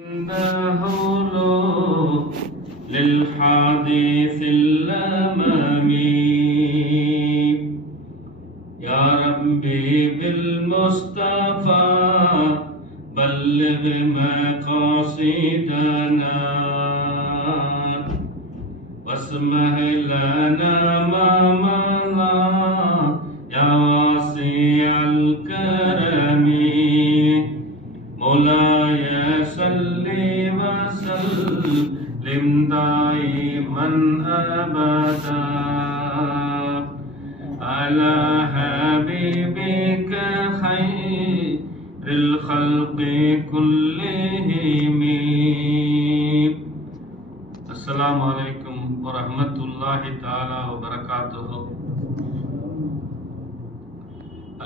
إنه للحديث الأمامي يا ربي بالمصطفى بلغ مقاصدنا واسمح لنا ما مضى يا واسع الكرم مولاي صل وسلم دائما أبدا على حبيبك خير الخلق كلهم. السلام عليكم ورحمة الله تعالى وبركاته.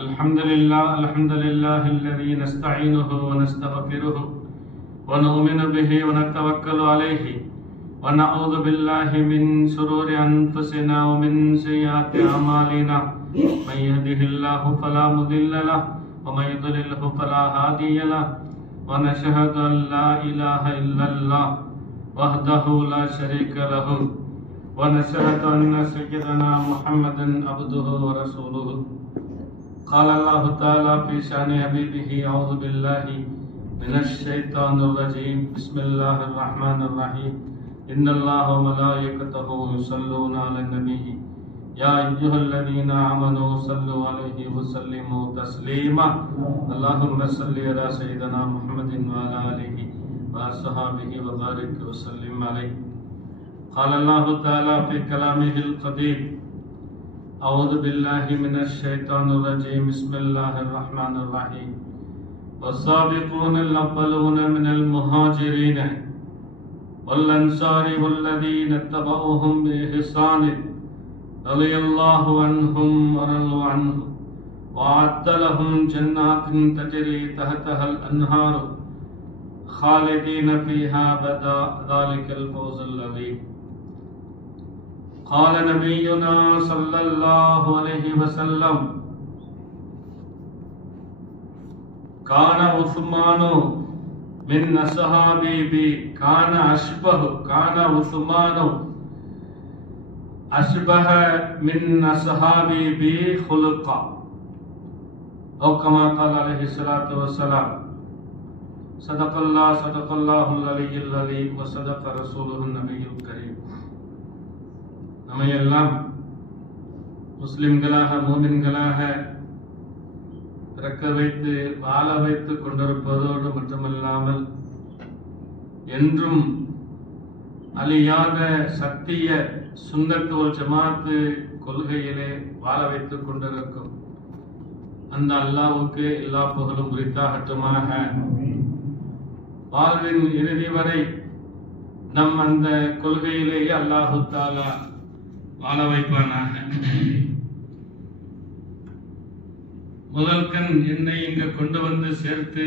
الحمد لله الذي نستعينه ونستغفره ونؤمن به ونتوكل عليه ونعوذ بالله من شرور أنفسنا ومن سيئات أعمالنا من يهده الله فلا مضل له ومن يضلله فلا هادي له ونشهد أن لا إله إلا الله وحده لا شريك له ونشهد أن سيدنا محمدا عبده ورسوله. قال الله تعالى في شأن حبيبه أعوذ بالله من الشيطان الرجيم بسم الله الرحمن الرحيم إن الله وملائكته يصلون على النبي يا أيها الذين آمنوا صلوا عليه وسلموا تسليما اللهم صل على سيدنا محمد وعلى آله وصحبه وبارك وسلم عليه. قال الله تعالى في كلامه القديم أعوذ بالله من الشيطان الرجيم بسم الله الرحمن الرحيم والسابقون الأولون من المهاجرين والأنصار والذين اتبعوهم بإحسان رضي الله عنهم ورضوا عنه وأعد لهم جنات تجري تحتها الأنهار خالدين فيها أبدا ذلك الفوز العظيم. قال نبينا صلى الله عليه وسلم كان عثمان من أصحابي كان عثمان أشبه من أصحابي خلقا أو كما قال عليه الصلاة والسلام. صدق الله العلي العظيم وصدق رسوله النبي الكريم. நம்மையெல்லாம் முஸ்லிம்களாக மூமின்களாக பிறக்க வைத்து வாழ வைத்து கொண்டிருப்பதோடு மட்டுமல்லாமல் என்றும் அழியாத சத்திய சுன்னத் வல் ஜமாஅத் கொள்கையிலே வாழ வைத்துக் கொண்டிருக்கும் அந்த அல்லாஹ்வுக்கு எல்லா புகழும் உரித்தாகட்டுமாக. வாழ்வின் இறுதி வரை நம் அந்த கொள்கையிலேயே அல்லாஹு தஆலா வாழ வைப்பானாக. முதல் கண் என்னை இங்கு கொண்டு வந்து சேர்த்து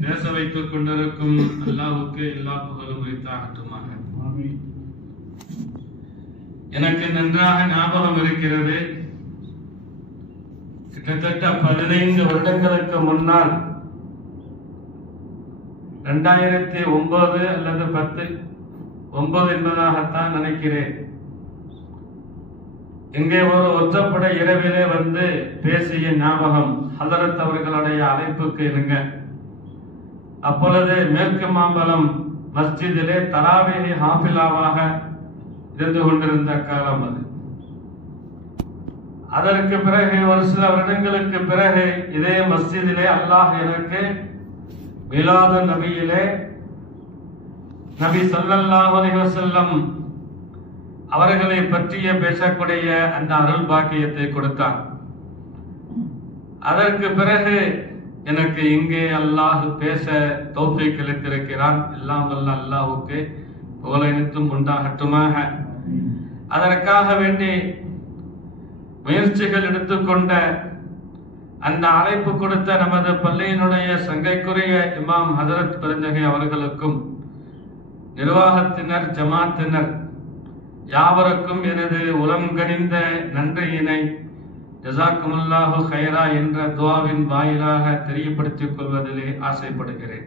பேச வைத்துக் கொண்டிருக்கும் அல்லாஹ்வுக்கு எல்லா புகழும் உரித்தாகட்டுமாக. எனக்கு நன்றாக ஞாபகம் இருக்கிறது, கிட்டத்தட்ட 15 வருடங்களுக்கு முன்னால் 2009 அல்லது 10 9 என்பதாகத்தான் நினைக்கிறேன். இங்கே ஒரு ஒற்றப்படை இரவிலே வந்து பேசிய ஞாபகம் ஹதரத் அவர்களுடைய அழைப்புக்கு இருங்க. அப்பொழுது மேற்கு மாம்பலம் மஸ்ஜிதிலே தராவீஹ் ஹாஃபிலாவாக இருந்து கொண்டிருந்த காலம் அது. அதற்கு பிறகு ஒரு சில வருடங்களுக்கு பிறகு இதே மஸ்ஜிதிலே அல்லாஹ் எனக்கு மிலாது நபியிலே நபி ஸல்லல்லாஹு அலைஹி வஸல்லம் அவர்களை பற்றிய பேசக்கூடிய அந்த அருள் பாக்கியத்தை கொடுத்தார். அதற்கு பிறகு எனக்கு இங்கே அல்லாஹ் பேச தௌஃபீக் அளித்திருக்கிறான். எல்லாம் வல்ல அல்லாஹ்வுக்கு புகழனைத்தும் உண்டாகட்டுமாக. அதற்காக வேண்டி முயற்சிகள் எடுத்துக்கொண்ட அந்த அழைப்பு கொடுத்த நமது பள்ளியினுடைய சங்கைக்குரிய இமாம் ஹஜரத் பெருந்தகை அவர்களுக்கும் நிர்வாகத்தினர் ஜமாத்தினர் யாவருக்கும் எனது உளம் கனிந்த நன்றியினை ஜஸாக்குமுல்லாஹு கைரா என்ற துஆவின் வாயிலாக தெரியப்படுத்திக் கொள்வதிலே ஆசைப்படுகிறேன்.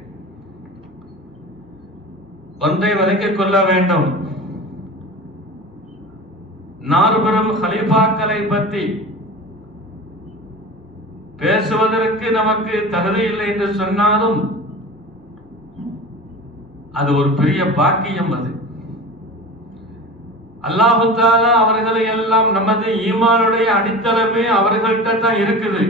ஒன்றை விளங்கிக் கொள்ள வேண்டும். நால்வரும் ஹலீஃபாக்களை பற்றி பேசுவதற்கு நமக்கு தகுதி இல்லை என்று சொன்னாலும் அது ஒரு பெரிய பாக்கியம். அது அல்லாஹு தஆலா அவர்களை எல்லாம், நமது ஈமானுடைய அடித்தளமே அவர்கள்ட்ட தான் இருக்குது.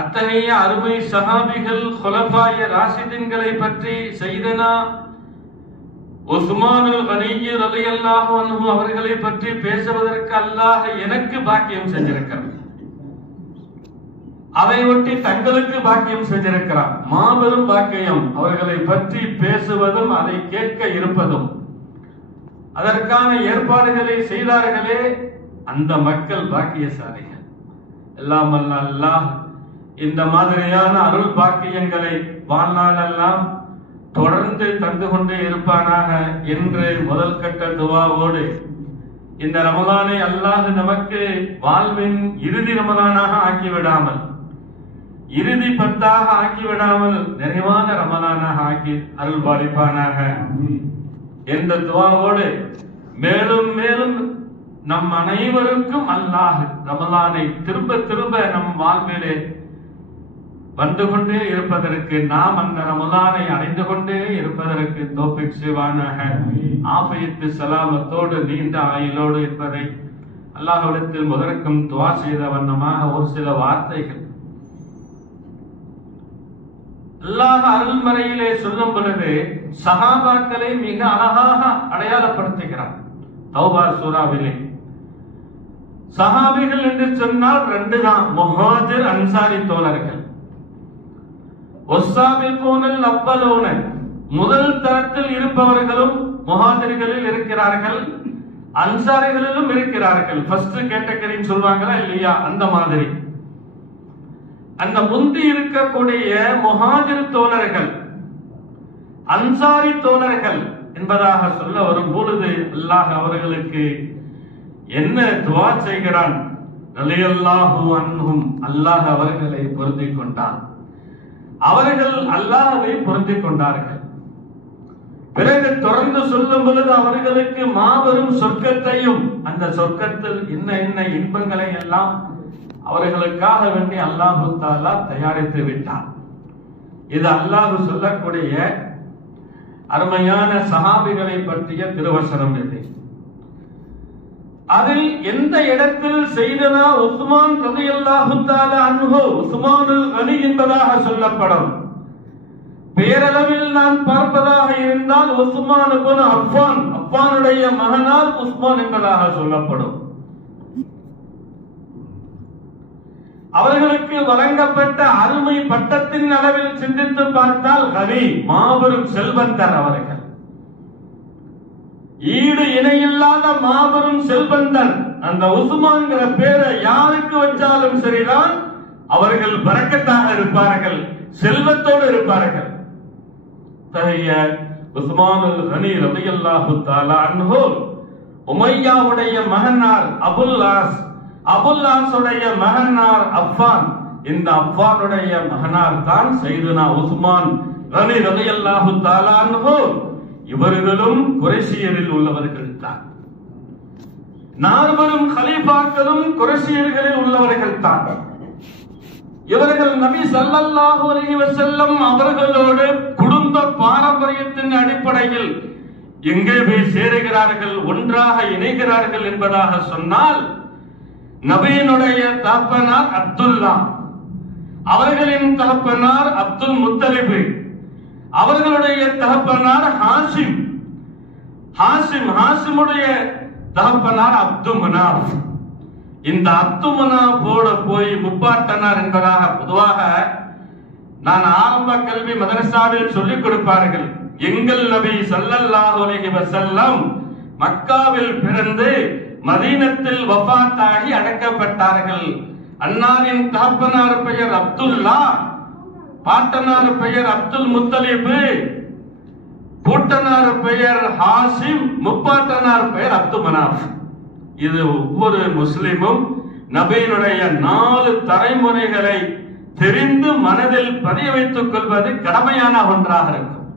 அத்தகைய அருமை சஹாபிகள் குலஃபாய ராஷிதீன்களை பற்றி சையதுனா உஸ்மானுல் கனி ரலியல்லாஹு அன்ஹு அவர்களை பற்றி பேசுவதற்கு அல்லாஹ் எனக்கு பாக்கியம் செஞ்சிருக்கிறார். அதை ஒட்டி தங்களுக்கு பாக்கியம் செஞ்சிருக்கிறார். மாபெரும் பாக்கியம் அவர்களை பற்றி பேசுவதும் அதை கேட்க இருப்பதும். அதற்கான ஏற்பாடுகளை செய்தார்களே அந்த மக்கள் பாக்கியசாலிகள். எல்லாம் அல்லாஹ் இந்த மாதிரியான அருள் பாக்கியங்களை வாழ்நாளெல்லாம் தொடர்ந்து தந்து கொண்டே இருப்பானாக என்று முதல் கட்ட துவாவோடு இந்த ரமலானை அல்லாஹ் நமக்கு வாழ்வின் இறுதி ரமலானாக ஆக்கிவிடாமல், இறுதி 10ஆக ஆக்கிவிடாமல் நிறைவான ரமலானாக ஆக்கி அருள் பாலிப்பானாக என்ற துவாவோடு மேலும் மேலும் நம் அனைவருக்கும் அல்லாஹ் ரமலானை திரும்ப திரும்ப நம் வாழ்விலே வந்து கொண்டே இருப்பதற்கு, நாம் அந்த ரமலானை அடைந்து கொண்டே இருப்பதற்கு தௌஃபீக் செய்வானாக. ஆஃபியத்து சலாமத்தோடு நீண்ட ஆயுளோடு இருப்பதை அல்லாஹ்விடத்தில் முதற்கும் துஆ செய்த வண்ணமாக ஒரு சில வார்த்தைகள். அல்லாஹ் அருள்மறையிலே சொல்லும் பொழுது சஹாபாக்களை மிக அழகாக அடையாளப்படுத்துகிறார். தௌபா சூராவிலே சஹாபிகள் என்று சொன்னால் 2 தான், முஹாஜிர் அன்சாரி தோழர்கள். முதல் தரத்தில் இருப்பவர்களும் முஹாஜிர்களில் இருக்கிறார்கள், அன்சாரிகளிலும் இருக்கிறார்கள். ஃபர்ஸ்ட் கேட்டகரின்னு சொல்வாங்களா இல்லையா, அந்த மாதிரி அந்த முந்தி இருக்கக்கூடிய முஹாஜிர் தோழர்கள் அன்சாரி தோழர்கள் என்பதாக சொல்ல வரும் பொழுது அல்லாஹ் அவர்களுக்கு என்ன துஆ செய்கிறான்? ரலியல்லாஹு அன்ஹும், அல்லாஹ் அவர்களை பொருந்திக் கொண்டான். அவர்கள் அல்லாஹ்வை பொருந்திக் கொண்டார்கள். பிறகு தொடர்ந்து சொல்லும் பொழுது அவர்களுக்கு மாபெரும் சொர்க்கத்தையும், அந்த சொர்க்கத்தில் என்ன இன்பங்களை எல்லாம் அவர்களுக்காக வேண்டி அல்லாஹு தஆலா தயாரித்து விட்டார். இது அல்லாஹ் சொல்லக்கூடிய அருமையான சஹாபிகளை பற்றிய திருவசனம். இது அதில் எந்த இடத்தில் செய்தனா உஸ்மான் ரலியல்லாஹு தஆலா அன்ஹு, உஸ்மானுல் கனி என்பதாக சொல்லப்படும். பேரளவில் நான் பார்ப்பதாக இருந்தால் உஸ்மான் இப்னு அஃபான், அஃபானுடைய மகனார் உஸ்மான் என்பதாக சொல்லப்படும். அவர்களுக்கு வழங்கப்பட்ட அருமை பட்டத்தின் அளவில் சிந்தித்து பார்த்தால் கனி, மாபெரும் செல்வந்தர். அவர்கள் ஈடு இணையில்லாத மாபெரும் செல்வந்தர். அந்த உஸ்மான்ங்கிற பேரை யாருக்கு வச்சாலும் சரிதான், அவர்கள் பரக்கத்தாக இருப்பார்கள், செல்வத்தோடு இருப்பார்கள். உஸ்மானுல் கனி ரலியல்லாஹு தஆலா அன்ஹு உமையாவுடைய மகனார் அபுல் ஆஸ், அபுல் ஆஸுடைய மகனார் அஃபான். இந்த அஃபானுடைய மகனார் தான் சையதுனா உஸ்மான் கனி ரலியல்லாஹு தஆலா அன்ஹு. இவர்களும் குறைஷியரில் உள்ளவர்கள் தான். 4 கலீஃபாக்களும் குறைஷியர்களில் உள்ளவர்கள் தான். இவர்கள் நபி ஸல்லல்லாஹு அலைஹி வஸல்லம் அவர்களோடு குடும்ப பாரம்பரியத்தின் அடிப்படையில் எங்கே போய் சேருகிறார்கள், ஒன்றாக இணைகிறார்கள் என்பதாக சொன்னால், நபியினுடைய தகப்பனார் அப்துல்லா, அவர்களின் தகப்பனார் அப்துல் முத்தலிப், அவர்களுடைய தகப்பனார் ஹாஷிம், ஹாஷிமுடைய தகப்பனார் அப்து மனாஃப். இந்த அப்து மனாஃபோட போய் முப்பாட்டனார் என்பதாக பொதுவாக நான் ஆரம்ப கல்வி மதரசாவில் சொல்லிக் கொடுப்பார்கள். எங்கள் நபி ஸல்லல்லாஹு அலைஹி வஸல்லம் மக்காவில் பிறந்து மதீனத்தில் வஃபாத்தாகி அடக்கப்பட்டார்கள். அன்னாரின் தகப்பனார் பெயர் அப்துல்லா, பாட்டனார் பெயர் அப்துல் முத்தலிப், பூட்டனார் பெயர் ஹாஷிம், முப்பாட்டனார் பெயர் அப்து மனாஃப். இது ஒவ்வொரு முஸ்லிமும் நபியினுடைய 4 தலைமுறைகளை தெரிந்து மனதில் பதிய வைத்துக் கொள்வது கடமையான ஒன்றாக இருக்கும்.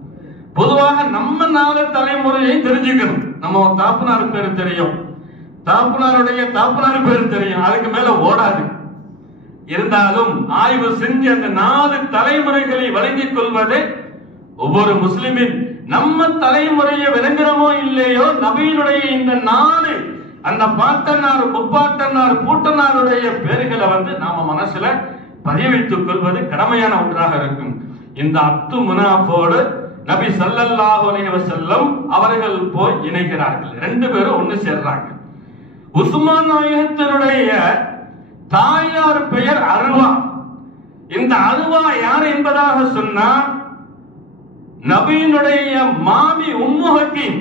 பொதுவாக நம்ம 4 தலைமுறையை தெரிஞ்சுக்கணும். நம்ம தாப்பனார் பேரு தெரியும், தாப்பனாருடைய தாப்பனார் பேரு தெரியும், அதுக்கு மேல ஓடாது. இருந்தாலும் ஆய்வு செஞ்சு அந்த 4 தலைமுறைகளை வழங்கிக் கொள்வது ஒவ்வொரு முஸ்லிமின் நம்ம தலைமுறையை விளங்குறமோ இல்லையோ நபியினுடைய இந்த 4 அந்த பாட்டனார் முப்பாட்டனார் பூட்டனாருடைய பேர்களை நாம மனசுல பதிவித்துக் கொள்வது கடமையான ஒன்றாக இருக்கும். இந்த அத்து முனாஃபோடு நபி ஸல்லல்லாஹு அலைஹி வஸல்லம் அவர்கள் போய் இணைகிறார்கள். 2 பேரும் ஒண்ணு சேர்றாங்க. உஸ்மான் நாயகத்தினுடைய தாயார் பெயர் அருவா. இந்த அருவா யார் என்பதாக சொன்னா நபியினுடைய மாமி உம்மு ஹக்கீம்.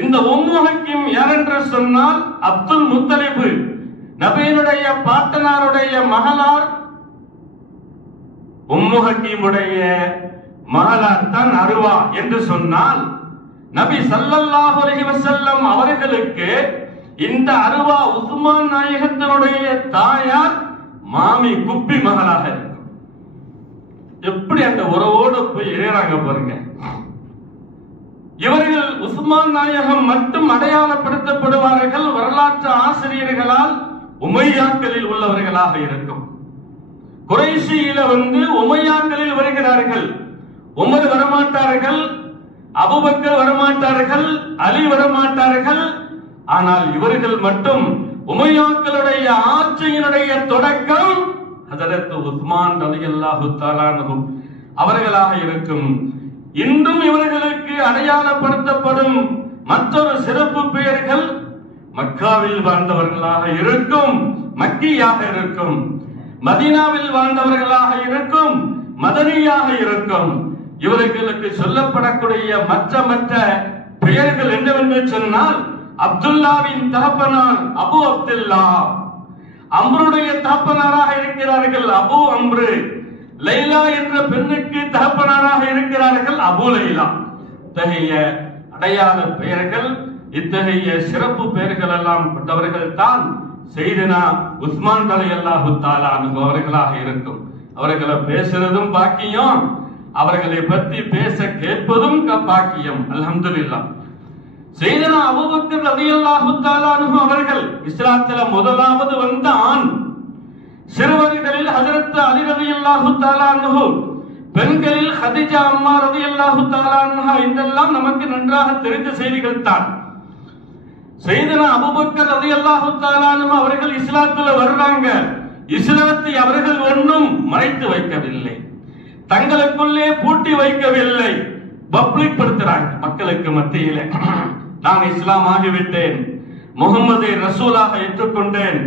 இந்த உம்மு ஹக்கீம் யார் என்று சொன்னால் அப்துல் முத்தலிப், நபியினுடைய பாட்டனாருடைய மகளார். உம்மு ஹக்கீமுடைய மகளார் தான் அருவா என்று சொன்னால் நபி ஸல்லல்லாஹு அலைஹி வஸல்லம் அவர்களுக்கு இந்த அருவா உஸ்மான் நாயகத்தினுடைய தாயார் மாமி குப்பி மகளாக இருக்கும். எப்படி அந்த உறவோடு போய் இணைறாங்க பாருங்க. இவர்கள் உஸ்மான் நாயகம் மட்டும் அடையாளப்படுத்தப்படுவார்கள் வரலாற்று ஆசிரியர்களால் உமையாக்களில் உள்ளவர்களாக இருக்கும். குறைஷியில உமையாக்களில் வருகிறார்கள். உமர் வரமாட்டார்கள், அபூபக்கர் வரமாட்டார்கள், அலி வரமாட்டார்கள். ஆனால் இவர்கள் மட்டும் உமையாக்களுடைய ஆட்சியினுடைய தொடக்கம் ஹஜரத் உஸ்மான் ரலியல்லாஹு தஆலா அன்ஹு அவர்களாக இருக்கும். இன்றும் இவர்களுக்கு அடையாளப்படுத்தப்படும் மற்றொரு சிறப்பு பெயர்கள் மக்காவில் வாழ்ந்தவர்களாக இருக்கும், மக்கியாக இருக்கும், மதீனாவில் வாழ்ந்தவர்களாக இருக்கும், மதனியாக இருக்கும். இவர்களுக்கு சொல்லப்படக்கூடிய மற்ற பெயர்கள் என்னவென்று சொன்னால் அப்துல்லாவின் தகப்பனார் அபு அப்துல்லா, அம்ருடைய தகப்பனாராக இருக்கிறார்கள் அபு அம்ரு, லைலா என்ற பெண்ணுக்கு தகப்பனாராக இருக்கிறார்கள் அபு லைலா. இத்தகைய அடையாள பெயர்கள், இத்தகைய சிறப்பு பெயர்கள் எல்லாம் கொண்டவர்கள் தான் செய்தனா உஸ்மான் ரலியல்லாஹு தஆலா அன்ஹு அவர்களாக இருக்கும். அவர்களை பேசுறதும் பாக்கியம், அவர்களை பற்றி பேச கேட்பதும் பாக்கியம். அல்ஹம்துலில்லாஹ். செய்தனா அபூபக்கர் ரலியல்லாஹு தஆலா அன்ஹு அவர்கள் இஸ்லாத்தில முதலாவது வந்த ஆண். சிறுவர்களில் ஹஜரத் அலி ரலியல்லாஹு தஆலா அன்ஹு, பெண்களில் ஹதீஜா அம்மா ரலியல்லாஹு தஆலா அன்ஹா. இதெல்லாம் நமக்கு நன்றாக தெரிந்த செய்திகள் தான். செய்தனா அபூபக்கர் ரலியல்லாஹு தஆலா அன்ஹு அவர்கள் இஸ்லாத்துல வர்றாங்க. இஸ்லாத்தை அவர்கள் ஒன்றும் மறைத்து வைக்கவில்லை, தங்களுக்குள்ளே பூட்டி வைக்கவில்லை, பப்ளிக் படுத்துறாங்க மக்களுக்கு மத்தியிலே. நான் இஸ்லாம் ஆகிவிட்டேன், முகம்மதை ரசூலாக ஏற்றுக்கொண்டேன்,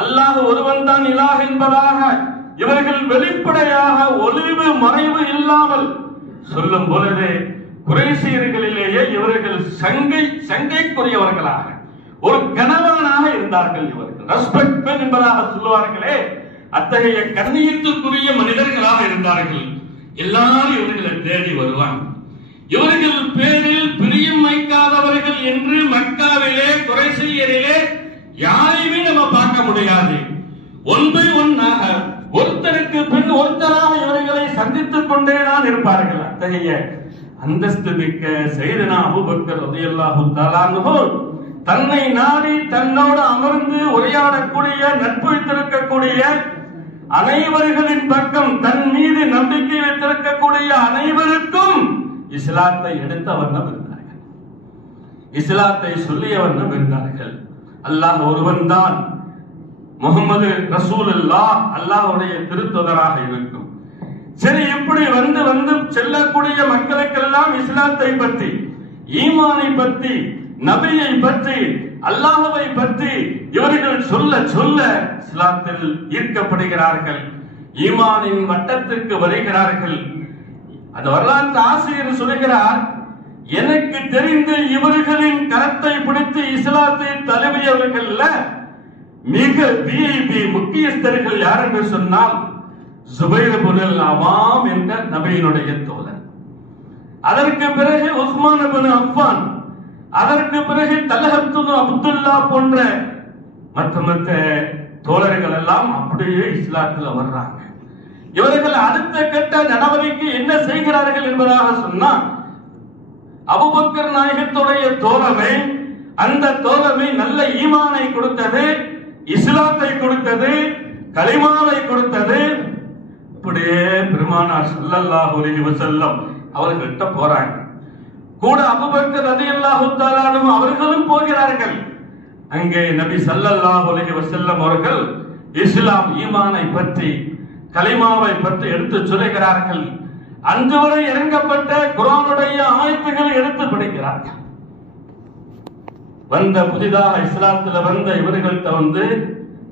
அல்லாஹ் ஒருவன் தான் இலாஹ் என்பதாக இவர்கள் வெளிப்படையாக ஒளிவு மறைவு இல்லாமல் சொல்லும் பொழுது குறைஷியர்களிலேயே இவர்கள் சங்கைக்குரியவர்களாக ஒரு கணவனாக இருந்தார்கள். இவர்கள் ரெஸ்பெக்ட் என்பதாக சொல்லுவார்களே, அத்தகைய கண்ணியத்திற்குரிய மனிதர்களாக இருந்தார்கள். எல்லாரும் இவர்களை தேடி வருவாங்க. இவர்கள் பேரில் பிரியம் வைக்காதவர்கள் என்று மக்காவிலே குறைஷியரிலே யாரையுமே நம்ம பார்க்க முடியாது. ஒன்பை ஒன்னாக ஒருத்தருக்கு பின் ஒருத்தராக இவர்களை சந்தித்துக் கொண்டேதான் இருப்பார்கள். அத்தகைய அந்தஸ்து மிக்க செய்தனா அபூபக்கர் ரலியல்லாஹு தஆலா அன்ஹு தன்னை நாடி தன்னோடு அமர்ந்து உரையாடக்கூடிய நட்பு வைத்திருக்கக்கூடிய அனைவர்களின் பக்கம் தன் மீது நம்பிக்கை வைத்திருக்கக்கூடிய அனைவருக்கும் இஸ்லாத்தை எடுத்த வண்ணம் இருந்தார்கள், இஸ்லாத்தை சொல்லிய வண்ணம் இருந்தார்கள். அல்லாஹ் ஒருவன் தான், முஹம்மது ரசூலுல்லாஹ் அல்லாஹ்வுடைய திருத்தூதராக இருக்கும். சரி, இப்படி வந்து வந்து செல்லக்கூடிய மக்களுக்கெல்லாம் இஸ்லாத்தை பற்றி, ஈமானை பற்றி, நபியை பற்றி, அல்லாஹ்வை பற்றி இவர்கள் சொல்ல சொல்ல இஸ்லாத்தில் ஈர்க்கப்படுகிறார்கள், ஈமானின் வட்டத்திற்கு வருகிறார்கள். அந்த வரலாற்று ஆசிரியர் சொல்லுகிறார், எனக்கு தெரிந்து இவர்களின் கரத்தை பிடித்து இஸ்லாத்தை தழுவியவர்கள்ல மிக விஐபி முக்கியஸ்தர்கள் யார் என்று சொன்னால் ஜுபைர் இப்னுல் அவாம் என்ற நபியினுடைய தோழர், அதற்கு பிறகு உஸ்மான் இப்னு அஃபான், அதற்கு பிறகு தல்ஹத் இப்னு அப்துல்லா போன்ற மற்ற தோழர்கள் எல்லாம் அப்படியே இஸ்லாத்தில் வர்றாங்க. இவர்கள் அடுத்த கட்ட நடவடிக்கை என்ன செய்கிறார்கள் என்பதாக சொன்னால் அபூபக்கர் நாயகத்துடைய தோழமை, அந்த தோழமை நல்ல ஈமானை கொடுத்தது, இஸ்லாத்தை கொடுத்தது, கலிமாவை கொடுத்தது. இப்படியே பெருமானார் ஸல்லல்லாஹு அலைஹி வஸல்லம் அவர்கள்ட்ட போறாங்க. கூட அபூபக்கர் ரலியல்லாஹு தஆலா அன்ஹு அவர்களும் போகிறார்கள். அங்கே நபி ஸல்லல்லாஹு அலைஹி வஸல்லம் அவர்கள் இஸ்லாம் ஈமானை பற்றி, கலிமாவை பற்றி எடுத்து சொல்லுகிறார்கள். அன்று வரை இறங்கப்பட்ட குர்ஆனுடைய ஆயத்துக்களை எடுத்து படிக்கிறார்கள். புதிதாக இஸ்லாத்துல வந்த இவர்கள்ட்ட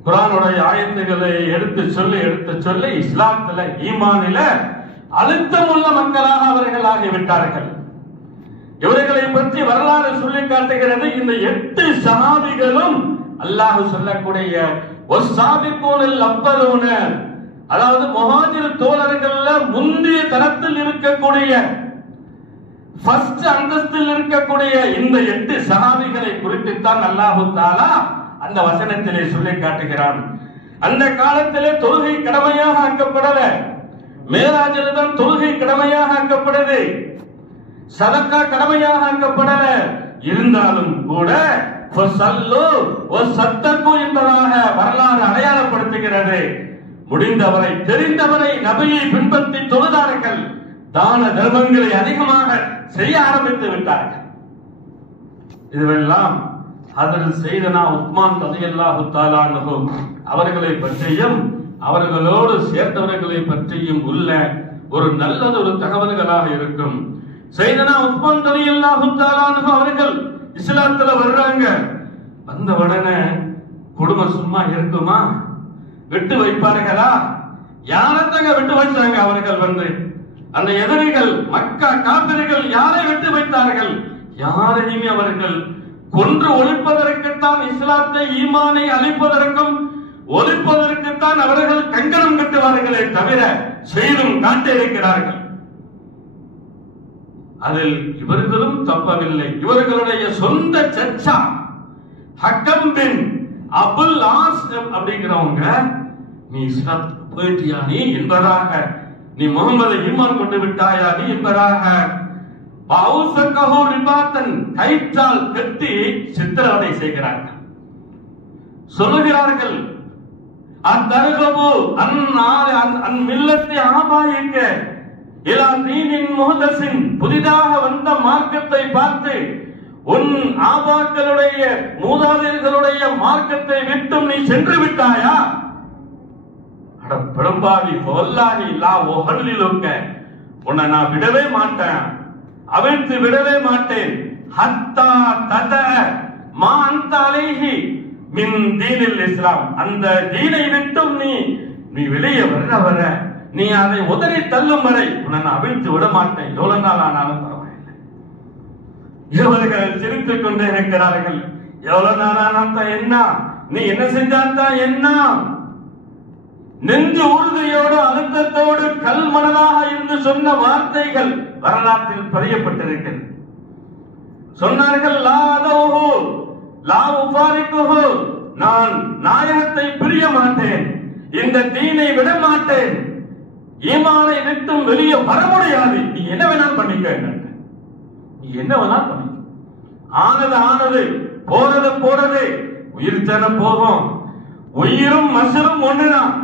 குர்ஆனுடைய ஆயத்துக்களை எடுத்து சொல்லி இஸ்லாத்துல ஈமானில அழுத்தமுள்ள மக்களாக அவர்கள் ஆகிவிட்டார்கள். இவர்களை பற்றி வரலாறு சொல்லி காட்டுகிறது. இந்த 8 சஹாபிகளும் அல்லாஹ் சொல்லக்கூடிய வஸ்ஸாபிகூனல் அவ்வலூன, அதாவது முஹாஜிர் தோழர்கள்ல முந்தைய தரத்தில் இருக்கக்கூடிய, ஃபர்ஸ்ட் அந்தஸ்தில் இருக்கக்கூடிய இந்த 8 சஹாபிகளை குறித்து தான் அல்லாஹ் தஆலா அந்த வசனத்திலே சொல்லி காட்டுகிறான். அந்த காலத்திலே தொழுகை கடமையாக ஆக்கப்படல, மேராஜில் தான் தொழுகை கடமையாக ஆக்கப்படுது, சதக்கா கடமையாக ஆக்கப்படல. இருந்தாலும் கூட என்பதாக வரலாறு அடையாளப்படுத்துகிறது. முடிந்தவரை, தெரிந்தவரை நபியை பின்பற்றி தொழுதார்கள், தான தர்மங்களை அதிகமாக செய்ய ஆரம்பித்து விட்டார்கள். இதுவெல்லாம் அதில் செய்தனா உஸ்மான் ரலியல்லாஹு தஆலா அன்ஹு அவர்களை பற்றியும் அவர்களோடு சேர்ந்தவர்களை பற்றியும் உள்ள ஒரு நல்லதொரு தகவல்களாக இருக்கும். செய்தனா உஸ்மான் ரலியல்லாஹு தஆலா அன்ஹு அவர்கள் இஸ்லாத்துல வர்றாங்க. வந்த உடனே குடும்பம் சும்மா இருக்குமா? விட்டு வைப்பார்களா? யாரத்தங்க விட்டு வைத்தாங்க? அவர்கள் அந்த எதிரிகள், மக்கா காபிர்கள் யாரை விட்டு வைத்தார்கள்? யாரையுமே அவர்கள் கொன்று ஒழிப்பதற்குத்தான், இஸ்லாத்தை ஈமானை அழிப்பதற்கும் ஒழிப்பதற்குத்தான் அவர்கள் கங்கணம் கட்டுவார்களே தவிர செய்தும் காட்டியிருக்கிறார்கள். அதில் இவர்களும் தப்பவில்லை. இவர்களுடைய சொந்த சச்சா ஹக்கம் பின் அபுல் ஆஸ் அப்படிங்கிறவங்க, நீ இஸ்லாம் போயிட்டியா நீ என்பதாக, நீ முகமதை ஈமான் கொண்டு விட்டாயா நீ என்பதாக கயிற்றால் கட்டி சித்திரவதை செய்கிறார்கள். சொல்லுகிறார்கள், புதிதாக வந்த மார்க்கத்தை பார்த்து உன் ஆபாக்களுடைய மூதாதையர்களுடைய மார்க்கத்தை விட்டு நீ சென்று விட்டாயா? பெரும்பாவி பொல்லாகி லா ஒஹல்லிலுக்க, உன்னை நான் விடவே மாட்டேன், அவிழ்த்து விடவே மாட்டேன். ஹத்தா தத மா அன்த அலைஹி மின் தீனில் இஸ்லாம், அந்த தீனை விட்டும் நீ வெளியே வர நீ அதை உதறி தள்ளும் வரை உன்னை நான் அவிழ்த்து விட மாட்டேன். எவ்வளவு நாள் ஆனாலும் பரவாயில்லை. இவர்கள் சிரித்துக் கொண்டே இருக்கிறார்கள். எவ்வளவு நாள் ஆனா என்ன, நீ என்ன செஞ்சாத்தான் என்ன? நெஞ்சு உறுதியோடு அழுத்தத்தோடு கல் மனதாக இருந்து சொன்ன வார்த்தைகள் வரலாற்றில் பதியப்பட்டிருக்கிறது. சொன்னார்கள், நான் நாயகத்தை பிரிய மாட்டேன், இந்த தீனை விட மாட்டேன், ஈமானை விட்டும் வெளியே வர முடியாது. நீ என்ன வேணாலும் பண்ணிக்க, நீ என்ன வேணாலும் பண்ணிக்க. ஆனது போறது, உயிர் தர போகும். உயிரும் மசரும் ஒன்றுதான்.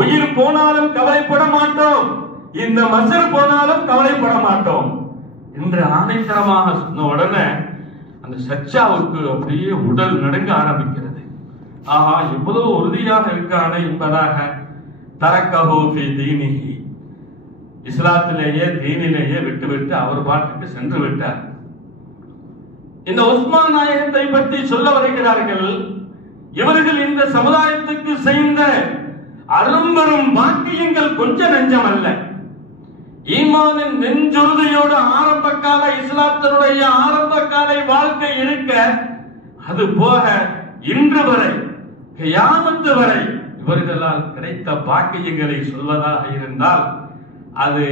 உயிர் போனாலும் கவலைப்பட மாட்டோம், இந்த மசர் போனாலும் கவலைப்பட மாட்டோம் என்று ஆணைத்தரமாக சொன்ன உடனே அந்த சச்சாவுக்கு அப்படியே உடல் நடுங்க ஆரம்பிக்கிறது. ஆஹா, எவ்வளவு உறுதியாக இருக்கானே என்பதாக தரக்கஹு ஃபீ தீனிஹி, இஸ்லாத்திலேயே தீனிலேயே விட்டுவிட்டு அவர் பாட்டுக்கு சென்று விட்டார். இந்த உஸ்மான் நாயகத்தை பற்றி சொல்ல வருகிறார்கள். இவர்கள் இந்த சமுதாயத்துக்கு செய்த அரும்பெரும் பாக்கியங்கள் கொஞ்ச நெஞ்சம் அல்ல. ஈமானின் நெஞ்சுறுதியோடு ஆரம்ப கால இஸ்லாத்தினுடைய ஆரம்ப கால வாழ்க்கை இருக்க, அது போக இன்று வரை கியாமத் வரை இவர்களால் கிடைத்த பாக்கியங்களை சொல்வதாக இருந்தால் அது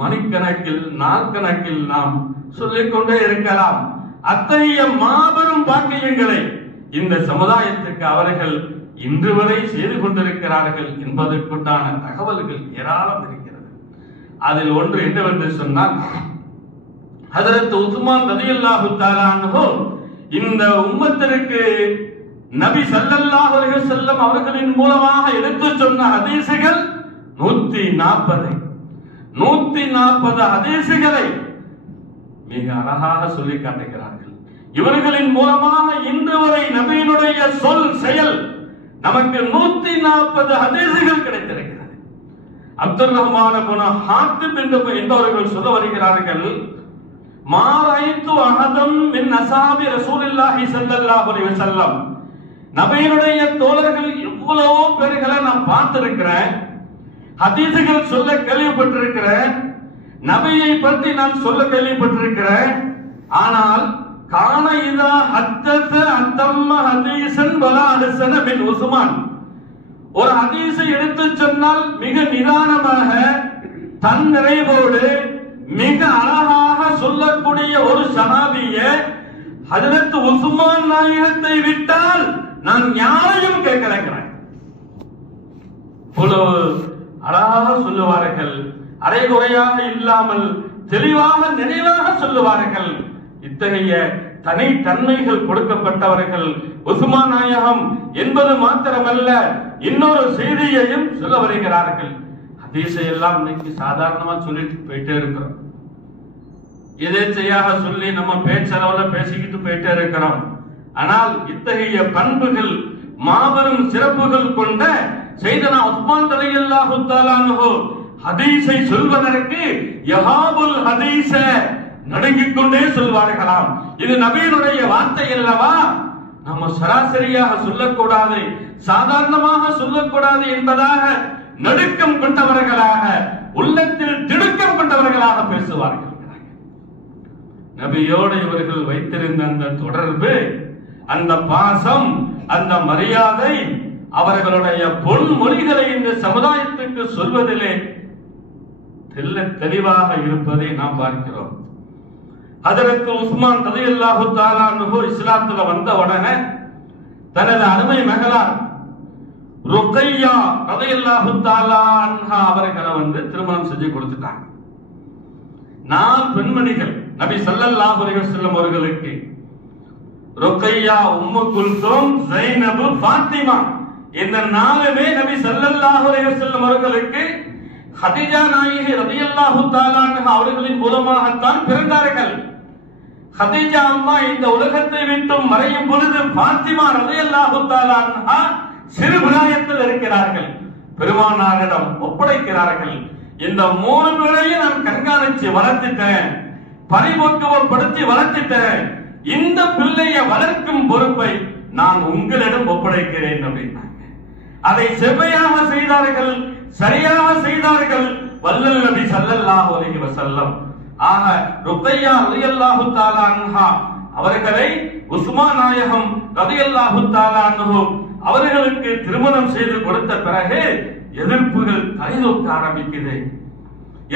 மணிக்கணக்கில் நாட்கணக்கில் நாம் சொல்லிக்கொண்டே இருக்கலாம். அத்தகைய மாபெரும் பாக்கியங்களை இந்த சமுதாயத்துக்கு அவர்கள் இன்று வரை செய்து கொண்டிருக்கிறார்கள் என்பதற்குண்டான தகவல்கள் ஏராளம் இருக்கிறது. அதில் ஒன்று என்னவென்று சொன்னால், ஹஜ்ரத் உஸ்மான் ரலியல்லாஹு தஆலா அன்ஹு இந்த உம்மத்திற்கு நபி ஸல்லல்லாஹு அலைஹி வஸல்லம் அவர்களின் மூலமாக எடுத்து சொன்ன ஹதீஸுகள் 140 ஹதீஸுகளை மிக அழகாக சொல்லி காட்டுகிறார்கள். இவர்களின் மூலமாக இன்று வரை நபியினுடைய சொல் செயல் நமக்கு 140 ஹதீஸுகள் கிடைத்திருக்கிறது. அப்துல் ரஹ்மான் இப்னு ஹாத்திப் என்பவர்கள் சொல்ல வருகிறார்கள், மா ரஅய்து அஹதம் மின் அஸாபி ரசூலுல்லாஹி ஸல்லல்லாஹு அலைஹி வஸல்லம், நபியினுடைய தோழர்கள் எவ்வளவோ பேர்களை நான் பார்த்திருக்கிறேன், ஹதீஸுகள் சொல்ல கேள்விப்பட்டிருக்கிறேன், நபியை பற்றி நான் சொல்ல கேள்விப்பட்டிருக்கிறேன். ஆனால் கான இதா ஹத்தஸ அத்தம்ம ஹதீஸன் வலா ஹஸன பின் உஸ்மான், ஒரு ஹதீஸை எடுத்து சொன்னால் மிக நிதானமாக தன் நிறைவோடு மிக அழகாக சொல்லக்கூடிய ஒரு சஹாபிய ஹஜ்ரத் உஸ்மான் நாயகத்தை விட்டால் நான் யாரையும் கேட்கிறேன். அழகாக சொல்லுவார்கள், அரைகுறையாக இல்லாமல் தெளிவாக நிறைவாக சொல்லுவார்கள். இத்தகைய தனித்தன்மைகள் கொடுக்கப்பட்டவர்கள் உஸ்மான் நாயகம் என்பது மாத்திரமல்ல, இன்னொரு செய்தியையும் சொல்ல வருகிறார்கள். ஹதீஸை எல்லாம் இன்னைக்கு சாதாரணமா சொல்லிட்டு போயிட்டே இருக்கிறோம், எதேச்சையாக சொல்லி நம்ம பேச்சளவுல பேசிக்கிட்டு போயிட்டே இருக்கிறோம். ஆனால் இத்தகைய பண்புகள் மாபெரும் சிறப்புகள் கொண்ட சையதுனா உஸ்மான் ரலியல்லாஹு தஆலா அன்ஹு ஹதீஸை சொல்வதற்கு யஹாபுல் ஹதீஸ நடுங்கிக் கொண்டே சொல்வார்களாம். இது நபியினுடைய வார்த்தை அல்லவா, நம்ம சராசரியாக சொல்லக்கூடாது, சாதாரணமாக சொல்லக்கூடாது என்பதாக நடுக்கம் கொண்டவர்களாக, உள்ளத்தில் திடுக்கம் கொண்டவர்களாக பேசுவார்கள். நபியோடு இவர்கள் வைத்திருந்த அந்த தொடர்பு, அந்த பாசம், அந்த மரியாதை, அவர்களுடைய பொன்மொழிகளை இந்த சமுதாயத்துக்கு சொல்வதிலே தெளிவாக இருப்பதை நாம் பார்க்கிறோம். ஹஜ்ரத் உஸ்மான் ரலியல்லாஹு தஆலா அன்ஹு இஸ்லாத்துல வந்த உடனே தனது அருமை மகளார் ருக்கையா ரலியல்லாஹு தஆலா அன்ஹா அவர்களை திருமணம் செஞ்சு கொடுத்துட்டாங்க. 4 பெண்மணிகள் நபி ஸல்லல்லாஹு அலைஹி வஸல்லம் அவர்களுக்கு, ருக்கையா, உம்மு குல்சூம், ஸைனப், ஃபாத்திமா, இந்த 4 நபி ஸல்லல்லாஹு அலைஹி வஸல்லம் அவர்களுக்கு ஹதீஜா நாயகி ரலியல்லாஹு தஆலா அன்ஹா அவர்களின் மூலமாகத்தான் பிறந்தார்கள். ஹதீஜா அம்மா இந்த உலகத்தை விட்டு மறையும் பொழுது ஃபாத்திமா ரலியல்லாஹு தஆலா அன்ஹா சிறு பிராயத்தில் இருக்கிறார்கள், பெருமானாரிடம் ஒப்படைக்கிறார்கள். இந்த 3 பேரையும் நான் கண்காணிச்சு வளர்த்துட்டேன், பரிபக்குவப்படுத்தி வளர்த்துட்டேன், இந்த பிள்ளையை வளர்க்கும் பொறுப்பை நான் உங்களிடம் ஒப்படைக்கிறேன் அப்படின்னாங்க. அதை செவ்வையாக செய்தார்கள், சரியாக செய்தார்கள் வல்லல் நபி ஸல்லல்லாஹு அலைஹி வஸல்லம். ஆக ருக்கையா ரலியல்லாஹு தஆலா அன்ஹா அவர்களை உஸ்மான் நாயகம் ரலியல்லாஹு தஆலா அன்ஹு அவர்களுக்கு திருமணம் செய்து கொடுத்த பிறகு எதிர்ப்புகள் தலைதூக்க ஆரம்பிக்குது,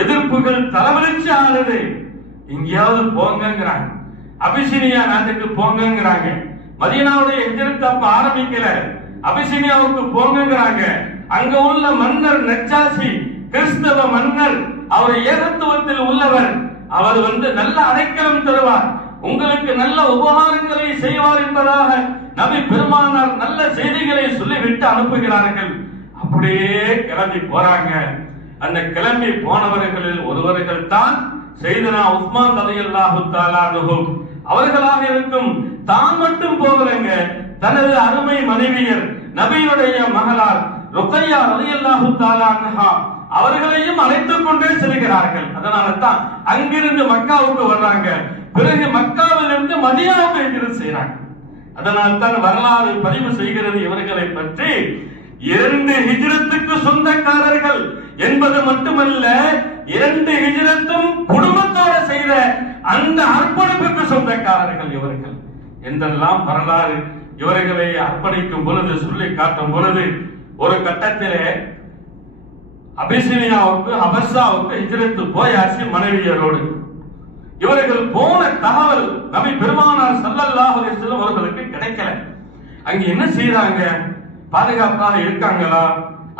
எதிர்ப்புகள் தலைவலிச்சு ஆளுது. எங்கேயாவது போங்கிறாங்க, அபிசினியா நாட்டுக்கு போங்கிறாங்க, மதீனாவுடைய ஹிஜ்ரத் அப்ப ஆரம்பிக்கல, அபிசினியாவுக்கு போங்கிறாங்க. அங்க உள்ள மன்னர் நஜ்ஜாசி, கிறிஸ்தவ மன்னர், அவர் ஏகத்துவத்தில் உள்ளவர், அவர் நல்ல அடைக்கலம் தருவார், உங்களுக்கு நல்ல உபகாரங்களை செய்வார் என்பதாக நபி பெருமானார் நல்ல செய்திகளை சொல்லிவிட்டு அனுப்புகிறார்கள். அப்படியே கிளம்பி போறாங்க. அந்த கிளம்பி போனவர்களில் ஒருவர்கள் தான் சையதுனா உஸ்மான் ரலியல்லாஹு தஆலா அன்ஹு அவர்களாக இருக்கும். தான் மட்டும் போகலங்க, தனது அருமை மனைவியர் நபியுடைய மகளார் ருக்கையா ரலியல்லாஹு தஆலா அன்ஹா அவர்களையும் அழைத்துக் கொண்டே செல்கிறார்கள். அதனால தான் அங்கிருந்து மக்காவுக்கு வர்றாங்க, பிறகு மக்காவிலிருந்து மதீனாவுக்கு ஹிஜ்ரத் செய்றாங்க. அதனால் தான் வரலாறு பதிவு செய்கிறது இவர்களை பற்றி. 2 ஹிஜ்ரத்துக்கு சொந்தக்காரர்கள் என்பது மட்டுமல்ல, 2 ஹிஜ்ரத்தும் குடும்பத்தோடு செய்த அந்த அர்ப்பணிப்புக்கு சொந்தக்காரர்கள் இவர்கள் என்றெல்லாம் வரலாறு இவர்களை அர்ப்பணிக்கும் பொழுது சொல்லி காட்டும் பொழுது, ஒரு கட்டத்திலே அபிசினியாவுக்கு அபஸ்ஸாவுக்கு ஹிஜ்ரத் போயாச்சு மனைவியரோடு. இவர்கள் போன தகவல் நபி பெருமானார் ஸல்லல்லாஹு அலைஹி வஸல்லம் அவர்களுக்கு கிடைக்கல. அங்க என்ன செய்றாங்க, பாதுகாப்பாக இருக்காங்களா,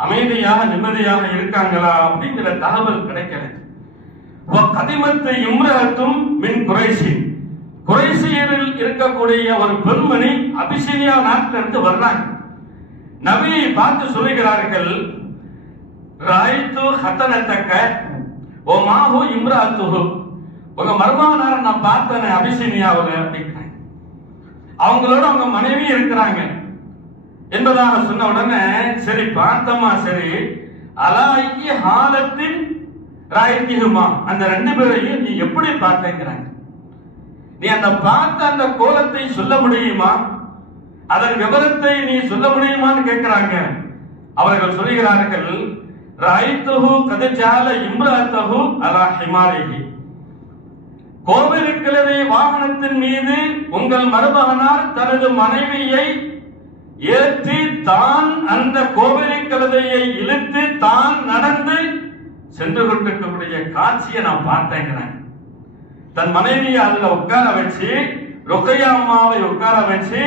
அமைதியாக நிம்மதியாக இருக்காங்களா அப்படிங்கிற தகவல் கிடைக்கல. கதிமத்து இம்ரத்தும் மின் குறைசி, குறைசியரில் இருக்கக்கூடிய ஒரு பெண்மணி அபிசீனியா நாட்டிலிருந்து வர்றாங்க. நபியை பார்த்து சொல்லுகிறார்கள், ராய்து ஹத்தனத்தக்க ஓ மாஹு இம்ராத்துஹு, உங்க மர்மானார நான் பார்த்தேன் அபிசீனியாவில் அப்படிங்கிறாங்க. அவங்களோட அவங்க மனைவி இருக்கிறாங்க என்பதாக சொன்ன உடனே சரி பார்த்தமா, சரி அலாய்க்கு ஹாலத்தின் ராய்த்திகுமா, அந்த ரெண்டு பேரையும் நீ எப்படி பார்த்தேங்கிறாங்க. நீ அந்த பார்த்த அந்த கோலத்தை சொல்ல முடியுமா, அதன் விவரத்தை நீ சொல்ல முடியுமான்னு கேட்கிறாங்க. அவர்கள் சொல்கிறார்கள், ராய்த்துஹு கதஜால இம்ராத்தஹு அலா ஹிமாரிஹி, கோவிலுக்கிழமை வாகனத்தின் மீது உங்கள் மருமகனார் தனது மனைவியை ஏற்றி தான் அந்த கோவிலுக்கிழமையை இழுத்து தான் நடந்து சென்று கொண்டிருக்கக்கூடிய காட்சியை நான் பார்த்தேங்கிறேன். தன் மனைவியை அதுல உட்கார வச்சு, ருக்கையா அம்மாவை உட்கார வச்சு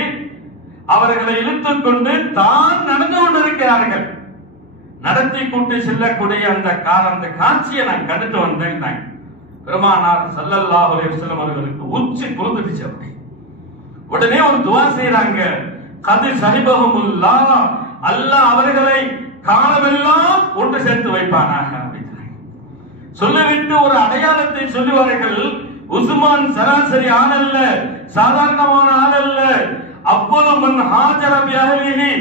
அவர்களை இழுத்துக் கொண்டு தான் நடந்து கொண்டிருக்கிறார்கள். நடத்தி கூட்டி செல்லக்கூடிய அந்த காட்சியை நான் கண்டுட்டு வந்தேன். பெருமானார் ஸல்லல்லாஹு அலைஹி வஸல்லம் அவர்களுக்கு உச்சி குளிர்ந்துடுச்சு. அப்படி உடனே ஒரு துஆ செய்றாங்க, கது ஸஹிபஹுமுல்லாஹ், அல்லாஹ் அவர்களை காலமெல்லாம் ஒன்று சேர்த்து வைப்பானாக அப்படிங்கிறாங்க. சொல்லிவிட்டு ஒரு அடையாளத்தை சொல்லுவார்கள், உஸ்மான் சராசரி ஆள் அல்ல, சாதாரணமான ஆள் அல்ல, அவ்வளவு மன் ஹாஜர பிஅஹ்லிஹி,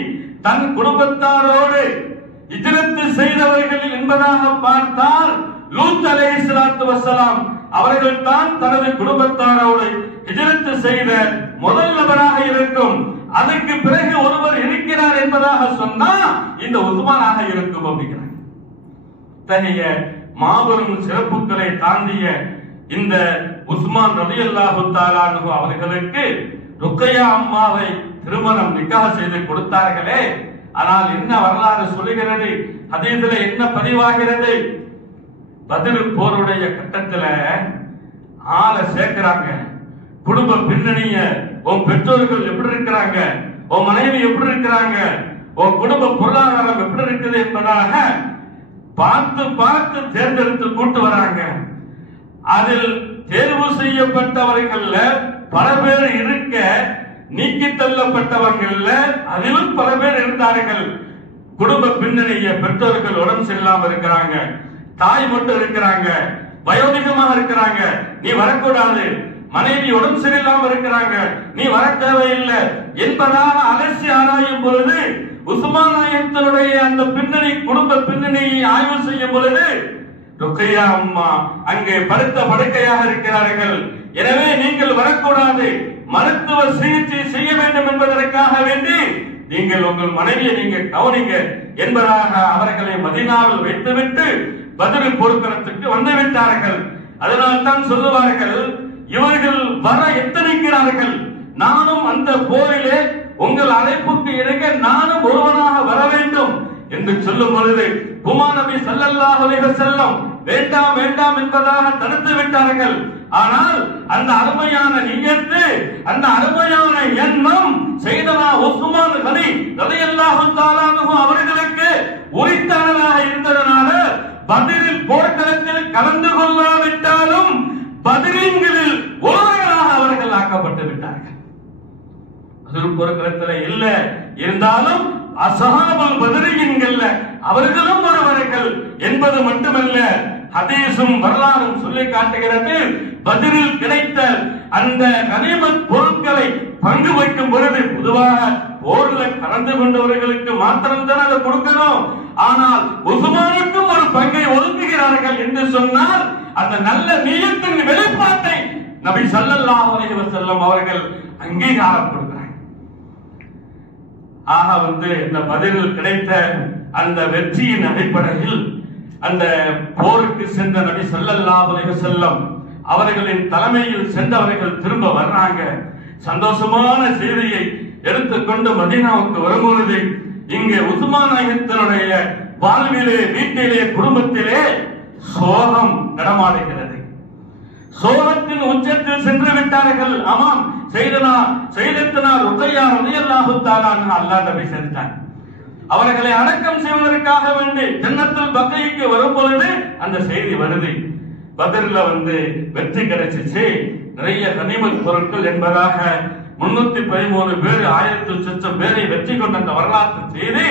தன் குடும்பத்தாரோடு ஹிஜ்ரத் செய்தவர்கள் என்பதாக பார்த்தால் லூத் அலைஹிஸ்ஸலாத்து வஸ்ஸலாம் அவர்கள் தான் தனது குடும்பத்தாரோடு ஹிஜ்ரத் செய்த முதல் நபராக இருக்கும். அதற்கு பிறகு ஒருவர் இருக்கிறார் என்பதாக சொன்னா இந்த உஸ்மானாக இருக்கும் அப்படிங்கிறாங்க. தனிய மாபெரும் சிறப்புகளை தாண்டிய இந்த உஸ்மான் ரலியல்லாஹு தஆலா அன்ஹு அவர்களுக்கு ருக்கையா அம்மாவை திருமணம் நிக்காஹ் செய்து கொடுத்தார்களே, ஆனால் என்ன வரலாறு சொல்லுகிறது, ஹதீஸ்ல என்ன பதிவாகிறது, பத்ர் போருடைய கட்டத்துல ஆளை சேர்க்கிறாங்க. குடும்ப பின்னணிய, உன் பெற்றோர்கள் எப்படி இருக்கிறாங்க, உன் மனைவி எப்படி இருக்கிறாங்க, உன் குடும்ப பொருளாதாரம் எப்படி இருக்குது என்பதாக பார்த்து பார்த்து தேர்ந்தெடுத்து கூட்டு வராங்க. அதில் தேர்வு செய்யப்பட்டவர்கள்ல பல பேர் இருக்க, நீக்கி தள்ளப்பட்டவர்கள்ல அதிலும் பல பேர் இருந்தார்கள். குடும்ப பின்னணிய பெற்றோர்கள் உடம்பு சரியில்லாம இருக்கிறாங்க, தாய் மட்டும் இருக்கிறாங்க, வயோதிகமாக இருக்கிறாங்க, நீ வரக்கூடாது, மனைவி உடம்பு சரியில்லாம இருக்கிறாங்க, நீ வர தேவையில்லை என்பதாக அலசி ஆராயும் பொழுது உஸ்மான் நாயகத்தினுடைய அந்த பின்னணி, குடும்ப பின்னணியை ஆய்வு செய்யும் பொழுது ருக்கையா அம்மா அங்கே படுத்த படுக்கையாக இருக்கிறார்கள். எனவே நீங்கள் வரக்கூடாது, மருத்துவ சிகிச்சை செய்ய வேண்டும் என்பதற்காக வேண்டி நீங்கள் உங்கள் மனைவியை நீங்க கவனிங்க என்பதாக அவர்களை மதீனாவில் வைத்துவிட்டு பத்ர் போர்க்களத்துக்கு வந்து விட்டார்கள். அதனால் தான் சொல்லுவார்கள், இவர்கள் வர எத்தனைக்கிறார்கள், நானும் அந்த போரிலே உங்கள் அழைப்புக்கு இணங்க நானும் ஒருவனாக வர வேண்டும் என்று சொல்லும் பொழுது உமா நபி ஸல்லல்லாஹு அலைஹி வஸல்லம் வேண்டாம் வேண்டாம் என்பதாக தடுத்து விட்டார்கள். ஆனால் அந்த அருமையான நியத்து, அந்த அருமையான எண்ணம் செய்தனா உஸ்மான் கனி ரலியல்லாஹு தஆலா அன்ஹு அவர்களுக்கு உரித்தானதாக இருந்ததனால பத்ரில் போர்க்களத்தில் கலந்து கொள்ளாவிட்டாலும் பத்ரீன்களில் ஒருவராக அவர்கள் ஆக்கப்பட்டு விட்டார்கள். பத்ர் போர்க்களத்தில் இல்ல இருந்தாலும் அஸ்ஹாபுல் பத்ரீன்கள்ல அவர்களும் ஒருவர்கள் என்பது மட்டுமல்ல, ஹதீஸும் வரலாறும் சொல்லி காட்டுகிறது. பத்ரில் கிடைத்த அந்த கனிமத் பொருட்களை பங்கு வைக்கும் பொழுது பொதுவாக போர்ல கலந்து கொண்டவர்களுக்கு மாத்திரம்தான் அதை கொடுக்கணும், ஆனால் உஸ்மானுக்கும் ஒரு பங்கை ஒதுக்குகிறார்கள் என்று சொன்னால் அந்த நல்ல நியத்தின் வெளிப்பாட்டை நபி ஸல்லல்லாஹு அலைஹி வஸல்லம் அவர்கள் அங்கீகாரம் கொடுக்கிறார்கள். ஆக இந்த பத்ரில் கிடைத்த அந்த வெற்றியின் அடிப்படையில் அந்த போருக்கு சென்ற நபி ஸல்லல்லாஹு அலைஹி வஸல்லம் அவர்களின் தலைமையில் சென்றவர்கள் திரும்ப வர்றாங்க. சந்தோஷமான செய்தியை எடுத்துக்கொண்டு மதீனாவுக்கு வரும்பொழுது இங்கே உஸ்மான் நாயகத்தினுடைய வாழ்விலே, வீட்டிலே, குடும்பத்திலே சோகம் நடமாடுகிறது. சோகத்தின் உச்சத்தில் சென்று விட்டார்கள். ஆமாம், செய்தனா ருக்கையா ரலியல்லாஹு தஆலா அன்ஹா அல்லாஹ் நபி சென்றார். அவர்களை அடக்கம் செய்வதற்காக வேண்டி ஜன்னத்துல் பக்கீக்கு வரும் பொழுது அந்த செய்தி வருது. பத்ர்ல வெற்றி கிடைச்சிச்சு, நிறைய கனிமத் பொருட்கள் என்பதாக 313 பேர் 1000 சொச்சம் பேரை வெற்றி கொண்ட அந்த வரலாற்று செய்தி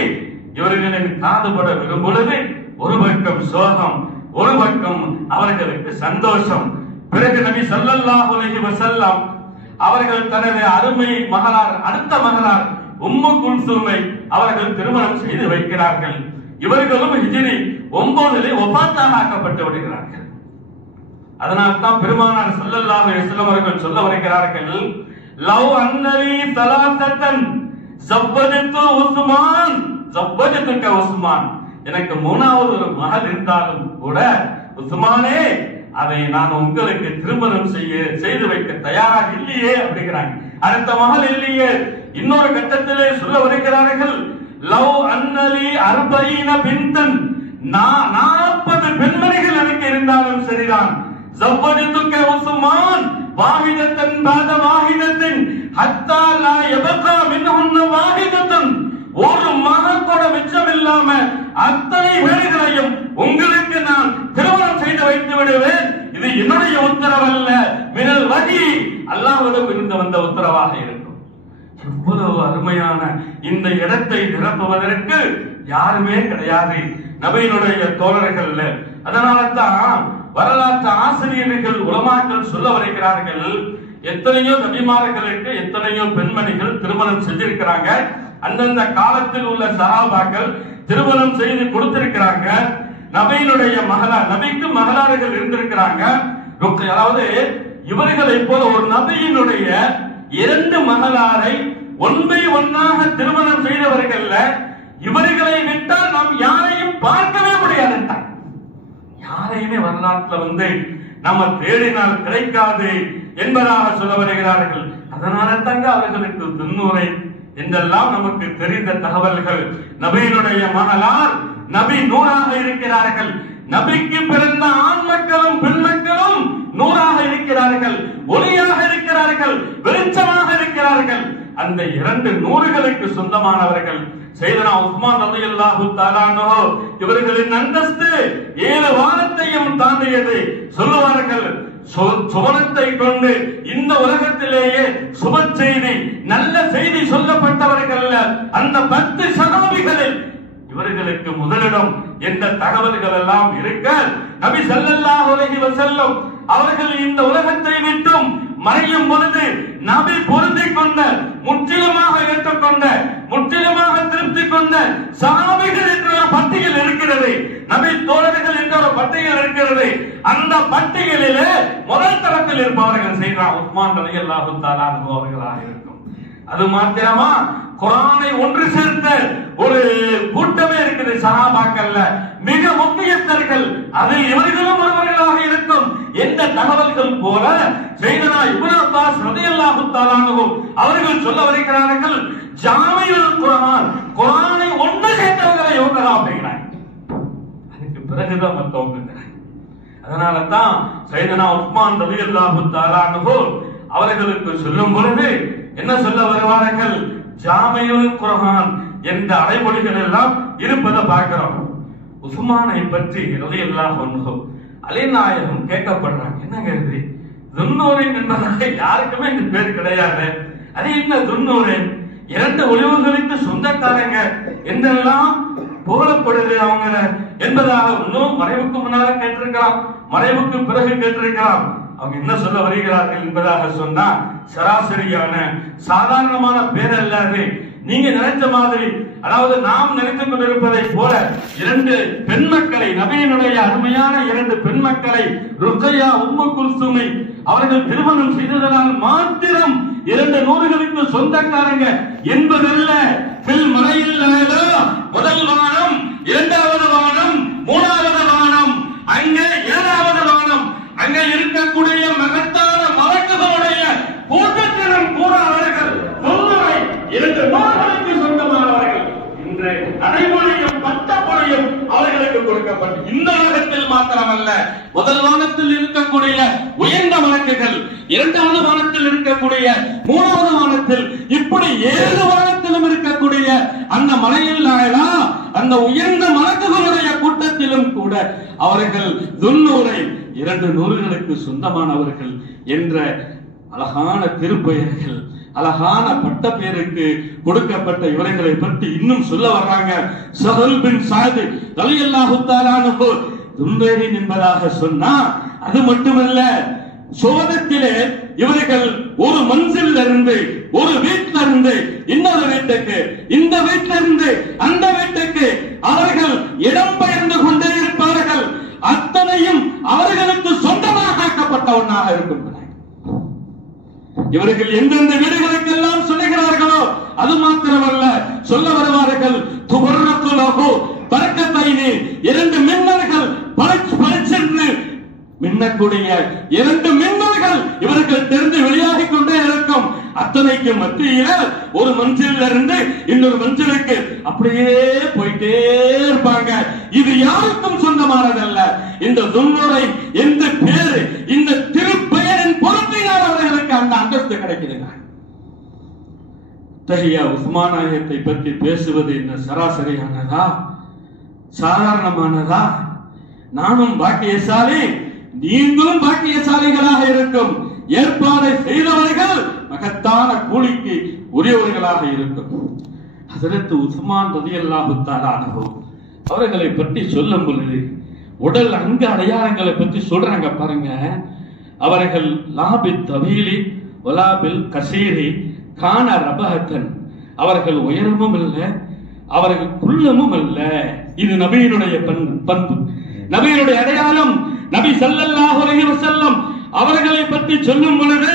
இவர்களின் காதுபட விரும்புவது ஒரு பக்கம் சோகம், ஒரு பக்கம் அவர்களுக்கு சந்தோஷம். பிறகு நபி ஸல்லல்லாஹு அலைஹி வஸல்லம் அவர்கள் தனது அருமை மகளார், அடுத்த மகளார் உம்மு குல்சூமை அவர்கள் திருமணம் செய்து வைக்கிறார்கள். இவர்களும் ஹிஜ்ரி 9 வஃபாத்தாக ஆக்கப்பட்டு விடுகிறார்கள். அதனால்தான் பெருமானார் ஸல்லல்லாஹு அலைஹி வஸல்லம் அவர்கள் சொல்ல வருகிறார்கள், லவ் அன்னலி ஸலாத்தன் ஸவ்வஜது உஸ்மான் ஸவ்வஜதுக உஸ்மான், எனக்கு 3வது ஒரு மகள் இருந்தாலும் கூட உஸ்மானே அதை நான் உங்களுக்கு திருமணம் செய்து வைக்க தயாராக இல்லையே அப்படிங்கிறாங்க. அடுத்த மகள் இல்லையே. இன்னொரு கட்டத்திலே சொல்ல வருகிறார்கள், லவ் அன்னலி 40 பின்தன், 40 பெண்மணிகள் எனக்கு இருந்தாலும் சரிதான், ஸவ்வஜதுக உஸ்மான் வாஹிதத்தன் பாத வாஹிதத்தின் ஹத்தா லா யபகா மின்ஹுன்ன வாஹிதத்தன், ஒரு மகன் கூட மிச்சம் இல்லாம அத்தனை பேர்களையும் உங்களுக்கு நான் திருமணம் செய்து வைத்து விடுவேன். இது என்னுடைய உத்தரவல்ல, மினல் வஹி, அல்லாஹ்விடம் இருந்து வந்த உத்தரவாக இருக்கும். எவ்வளவு அருமையான இந்த இடத்தை நிரப்புவதற்கு யாருமே கிடையாது நபியினுடைய தோழர்கள். அதனால்தான் வரலாற்று ஆசிரியர்கள் உலமாக்கள் சொல்ல வருகிறார்கள், எத்தனையோ நபிமார்களுக்கு எத்தனையோ பெண்மணிகள் திருமணம் செஞ்சிருக்கிறாங்க. அந்தந்த காலத்தில் உள்ள சஹாபாக்கள் திருமணம் செய்து கொடுத்திருக்கிறாங்க. நபியினுடைய மகளார், நபிக்கு மகளார்கள் இருந்திருக்கிறாங்க. அதாவது இவர்களை போல ஒரு நபியினுடைய 2 மகளாரை ஒன்றை ஒன்னாக திருமணம் செய்தவர்கள் இவர்களை விட்டால் நாம் யாரையும் பார்க்கவே முடியாது. யாரையுமே வரலாற்றுல நம்ம தேடினால் கிடைக்காது என்பதாக சொல்ல வருகிறார்கள். அதனால தாங்க அவர்களுக்கு துன்னூரை என்றெல்லாம் நமக்கு தெரிந்த தகவல்கள். நபியினுடைய மகளார் நபி நூறாக இருக்கிறார்கள். நபிக்கு பிறந்த ஆண் மக்களும் பெண் மக்களும் நூறாக இருக்கிறார்கள், ஒளியாக இருக்கிறார்கள், வெளிச்சமாக இருக்கிறார்கள். அந்த 2 நூறுகளுக்கு சொந்தமானவர்கள் சையதுனா உஸ்மான் ரலியல்லாஹு தஆலா அன்ஹு. இவர்களின் அந்தஸ்து 7 வானத்தையும் தாண்டியது. சொல்லுவார்கள், சுவனத்தை கொண்டு இந்த உலகத்திலேயே சுப செய்தி, நல்ல செய்தி சொல்லப்பட்டவர்கள் அந்த 10 சஹாபிகளில் இவர்களுக்கு முதலிடம் என்ற தகவல்கள் எல்லாம் இருக்க, நபி ஸல்லல்லாஹு அலைஹி வஸல்லம் அவர்கள் இந்த உலகத்தை விட்டும் மறையும் பொழுது நபி பொருந்திக் கொண்ட, முற்றிலுமாக ஏற்றுக்கொண்ட, முற்றிலுமாக திருப்தி கொண்ட சஹாபிகள் என்ற பட்டியல் இருக்கிறது, நபி தோழர்கள் என்ற ஒரு பட்டியல் இருக்கிறது. அந்த பட்டியலிலே முதல் தரத்தில் இருப்பவர்கள் சையதுனா உஸ்மான் ரலியல்லாஹு தஆலா அன்ஹு அவர்களாக இருக்கும். அது மாத்திரமா, குர்ஆனை ஒன்று சேர்த்த ஒரு கூட்டமே இருக்குது சஹாபாக்கள்ல, மிக முக்கியஸ்தர்கள், அதில் இவர்களும் ஒருவர்களாக இருக்கும் என்ற தகவல்கள் போல சையதுனா இப்னு அப்பாஸ் ரலியல்லாஹு தஆலா அன்ஹு அவர்கள் சொல்ல வருகிறார்கள், ஜாமிஉல் குர்ஆன், குர்ஆனை ஒன்று சேர்த்தவர்களை இவங்கதான் அப்படிங்கிறாங்க. அதுக்கு பிறகுதான் மத்தவங்க. அதனால தான் சையதுனா உஸ்மான் ரலியல்லாஹு தஆலா அன்ஹு அவர்களுக்கு சொல்லும் பொழுது என்ன சொல்ல வருவார்கள், ஜாமிஉல் குர்ஆன் என்ற அடைமொழிகள் எல்லாம் இருப்பதை பார்க்கிறோம். உஸ்மானை பற்றி ரலியல்லாஹு அன்ஹு அலிநாயகம் கேட்கப்படுறாங்க, என்னங்க இது துன்னூரின் என்பதாக யாருக்குமே இந்த பேர் கிடையாது, அது என்ன துன்னூரின், 2 ஒளிவுகளுக்கு சொந்தக்காரங்க என்றெல்லாம் புகழப்படுது அவங்க என்பதாக இன்னும் மறைவுக்கு முன்னால கேட்டிருக்கலாம், மறைவுக்கு பிறகு கேட்டிருக்கலாம். அவங்க என்ன சொல்ல வருகிறார்கள் என்பதாக சொன்னா, சராசரியான சாதாரணமான பேர் அல்லாது நீங்க நினைச்ச மாதிரி, அதாவது நாம் நினைத்துக் கொண்டிருப்பதை போல 2 பெண் மக்களை, நபியினுடைய அருமையான 2 பெண் மக்களை, ருக்கையா உம்மு குல்சூமை அவர்கள் திருமணம் செய்ததனால் மாத்திரம் 2 நூறுகளுக்கு சொந்தக்காரங்க என்பதல்ல. மலையில் முதல் வானம், 2வது வானம், 3வது வானம், அங்கே 7வது வானம், அங்கே இருக்கக்கூடிய மகத்தான மலக்குகளுடைய கூட்டத்திலும் கூட அவர்கள் சொல்லுவை 2 நூறுகளுக்கு சொந்தமானவர்கள். இன்று அடைமொழியும் பட்டப்பொழியும் அவர்களுக்கு கொடுக்கப்பட்டு, இந்த உலகத்தில் மாத்திரமல்ல, முதல் வானத்தில் இருக்கக்கூடிய உயர்ந்த வழக்குகள், 2வது வானத்தில் இருக்கக்கூடிய 3வது வானத்தில், இப்படி 7 வானத்திலும் இருக்கக்கூடிய அந்த மலையில் அந்த உயர்ந்த மலக்குகளுடைய கூட்டத்திலும் கூட அவர்கள் துன்னூரை 2 நூல்களுக்கு சொந்தமானவர்கள் என்ற அழகான திருப்பெயர்கள், அழகான பட்ட பெயருக்கு கொடுக்கப்பட்ட இவர்களை பற்றி இன்னும் சொல்ல வர்றாங்க. சஹல் பின் சாத் ரலியல்லாஹு தஆலா அன்ஹு துன்வேரின் என்பதாக சொன்னா அது மட்டுமல்ல, சோதத்திலே இவர்கள் ஒரு மன்சில் இருந்து, ஒரு வீட்டில இருந்து இன்னொரு வீட்டுக்கு, இந்த வீட்டில இருந்து அந்த வீட்டுக்கு அவர்கள் இடம்பெயர்ந்து கொண்டே இருப்பார்கள். அத்தனையும் அவர்களுக்கு சொந்தமாக ஆக்கப்பட்ட ஒன்றாக இருக்கின்றன. இவர்கள் எந்தெந்த வீடுகளுக்கெல்லாம் சொல்லுகிறார்களோ அது மாத்திரமல்ல, சொல்ல வருவார்கள் துபர்ரத்துலஹு பரக்கத்தைனி, 2 மின்னல்கள் பளிச்சென்று மின்னக்கூடிய 2 மின்னல்கள் இவர்கள் தெரிந்து வெளியாகி கொண்டே இருக்கும். அத்தனைக்கு மத்தியில ஒரு மஞ்சள் இருந்து இன்னொரு மஞ்சளுக்கு அப்படியே போயிட்டே இருப்பாங்க. இது யாருக்கும் சொந்தமானதல்ல. இந்த துன்னுரை எந்த பேரு, இந்த திருப்பெயரின் பொருத்தினால் அவர்களுக்கு அந்த அந்தஸ்து கிடைக்குதுங்க. தஹியா உஸ்மான் நாயகத்தை பற்றி பேசுவது என்ன சராசரியானதா, சாதாரணமானதா? நானும் பாக்கியசாலி, நீங்களும் பாக்கியசாலிகளாக இருக்கும். ஏற்பாடு செய்தவர்கள் மகத்தான கூலிக்கு உரியவர்களாக இருக்கும். ஹஜ்ரத் உஸ்மான் ரலியல்லாஹு தஆலா அன்ஹு அவர்களை பற்றி சொல்லும் பொழுது உடல் அங்க அடையாளங்களை பற்றி சொல்றாங்க பாருங்க. அவர்கள் லாபித் தவீலி வலாபில் கசீரி கான ரபஹத்தன், அவர்கள் உயரமும் இல்லை, அவர்கள் குள்ளமும் அல்ல. இது நபியினுடைய பண்பு, நபியினுடைய அடையாளம். நபி ஸல்லல்லாஹு அலைஹி வஸல்லம் அவர்களை பற்றி சொல்லும் பொழுது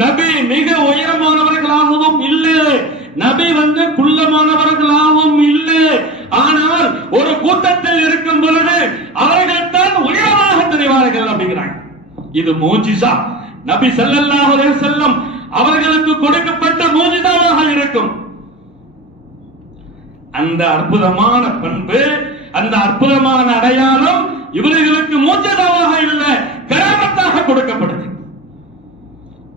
நபி மிக உயரமானவர்களாகவும் இல்லை, நபி குள்ளமானவர்களாகவும் இல்லை. ஆனால் ஒரு கூட்டத்தில் இருக்கும் பொழுது அவர்கள் தான் உயரமாக தெரிவார்கள் அப்படிங்கிறாங்க. இது மோஜிசா, நபி ஸல்லல்லாஹு அலைஹி வஸல்லம் அவர்களுக்கு கொடுக்கப்பட்ட மோஜிசாவாக இருக்கும். அந்த அற்புதமான பண்பு, அந்த அற்புதமான அடையாளம் இவர்களுக்கு மோஜிசாவாக இல்லை, கராமத்தாக கொடுக்கப்படுது.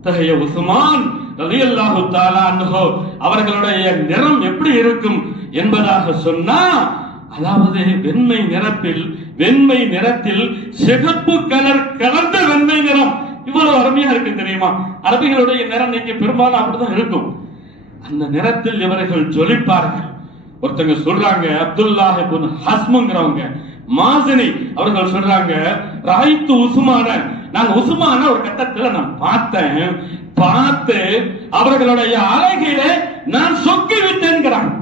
தஹிய உஸ்மான் ரலியல்லாஹு தஆலா அன்ஹு அவர்களுடைய நிறம் எப்படி இருக்கும் என்பதாக சொன்னா, அதாவது வெண்மை நிறத்தில் சிகப்பு கலர் கலந்த வெண்மை நிறம். இவ்வளவு அருமையா இருக்கு தெரியுமா? அரபிகளுடைய நிறம் நீங்க பெரும்பாலும் அப்படிதான் இருக்கும். அந்த நிறத்தில் இவர்கள் ஜொலிப்பார்கள். ஒருத்தங்க சொல்றாங்க, அப்துல்லாஹ் இப்னு ஹஸ்ம்ங்கறவங்க மாசினி அவர்கள் சொல்றாங்க, ரஹைத்து உஸ்மான, நான் உஸ்மான ஒரு கட்டத்துல நான் பார்த்து அவர்களுடைய அழகிலே நான் சொக்கி விட்டேன்கிறாங்க.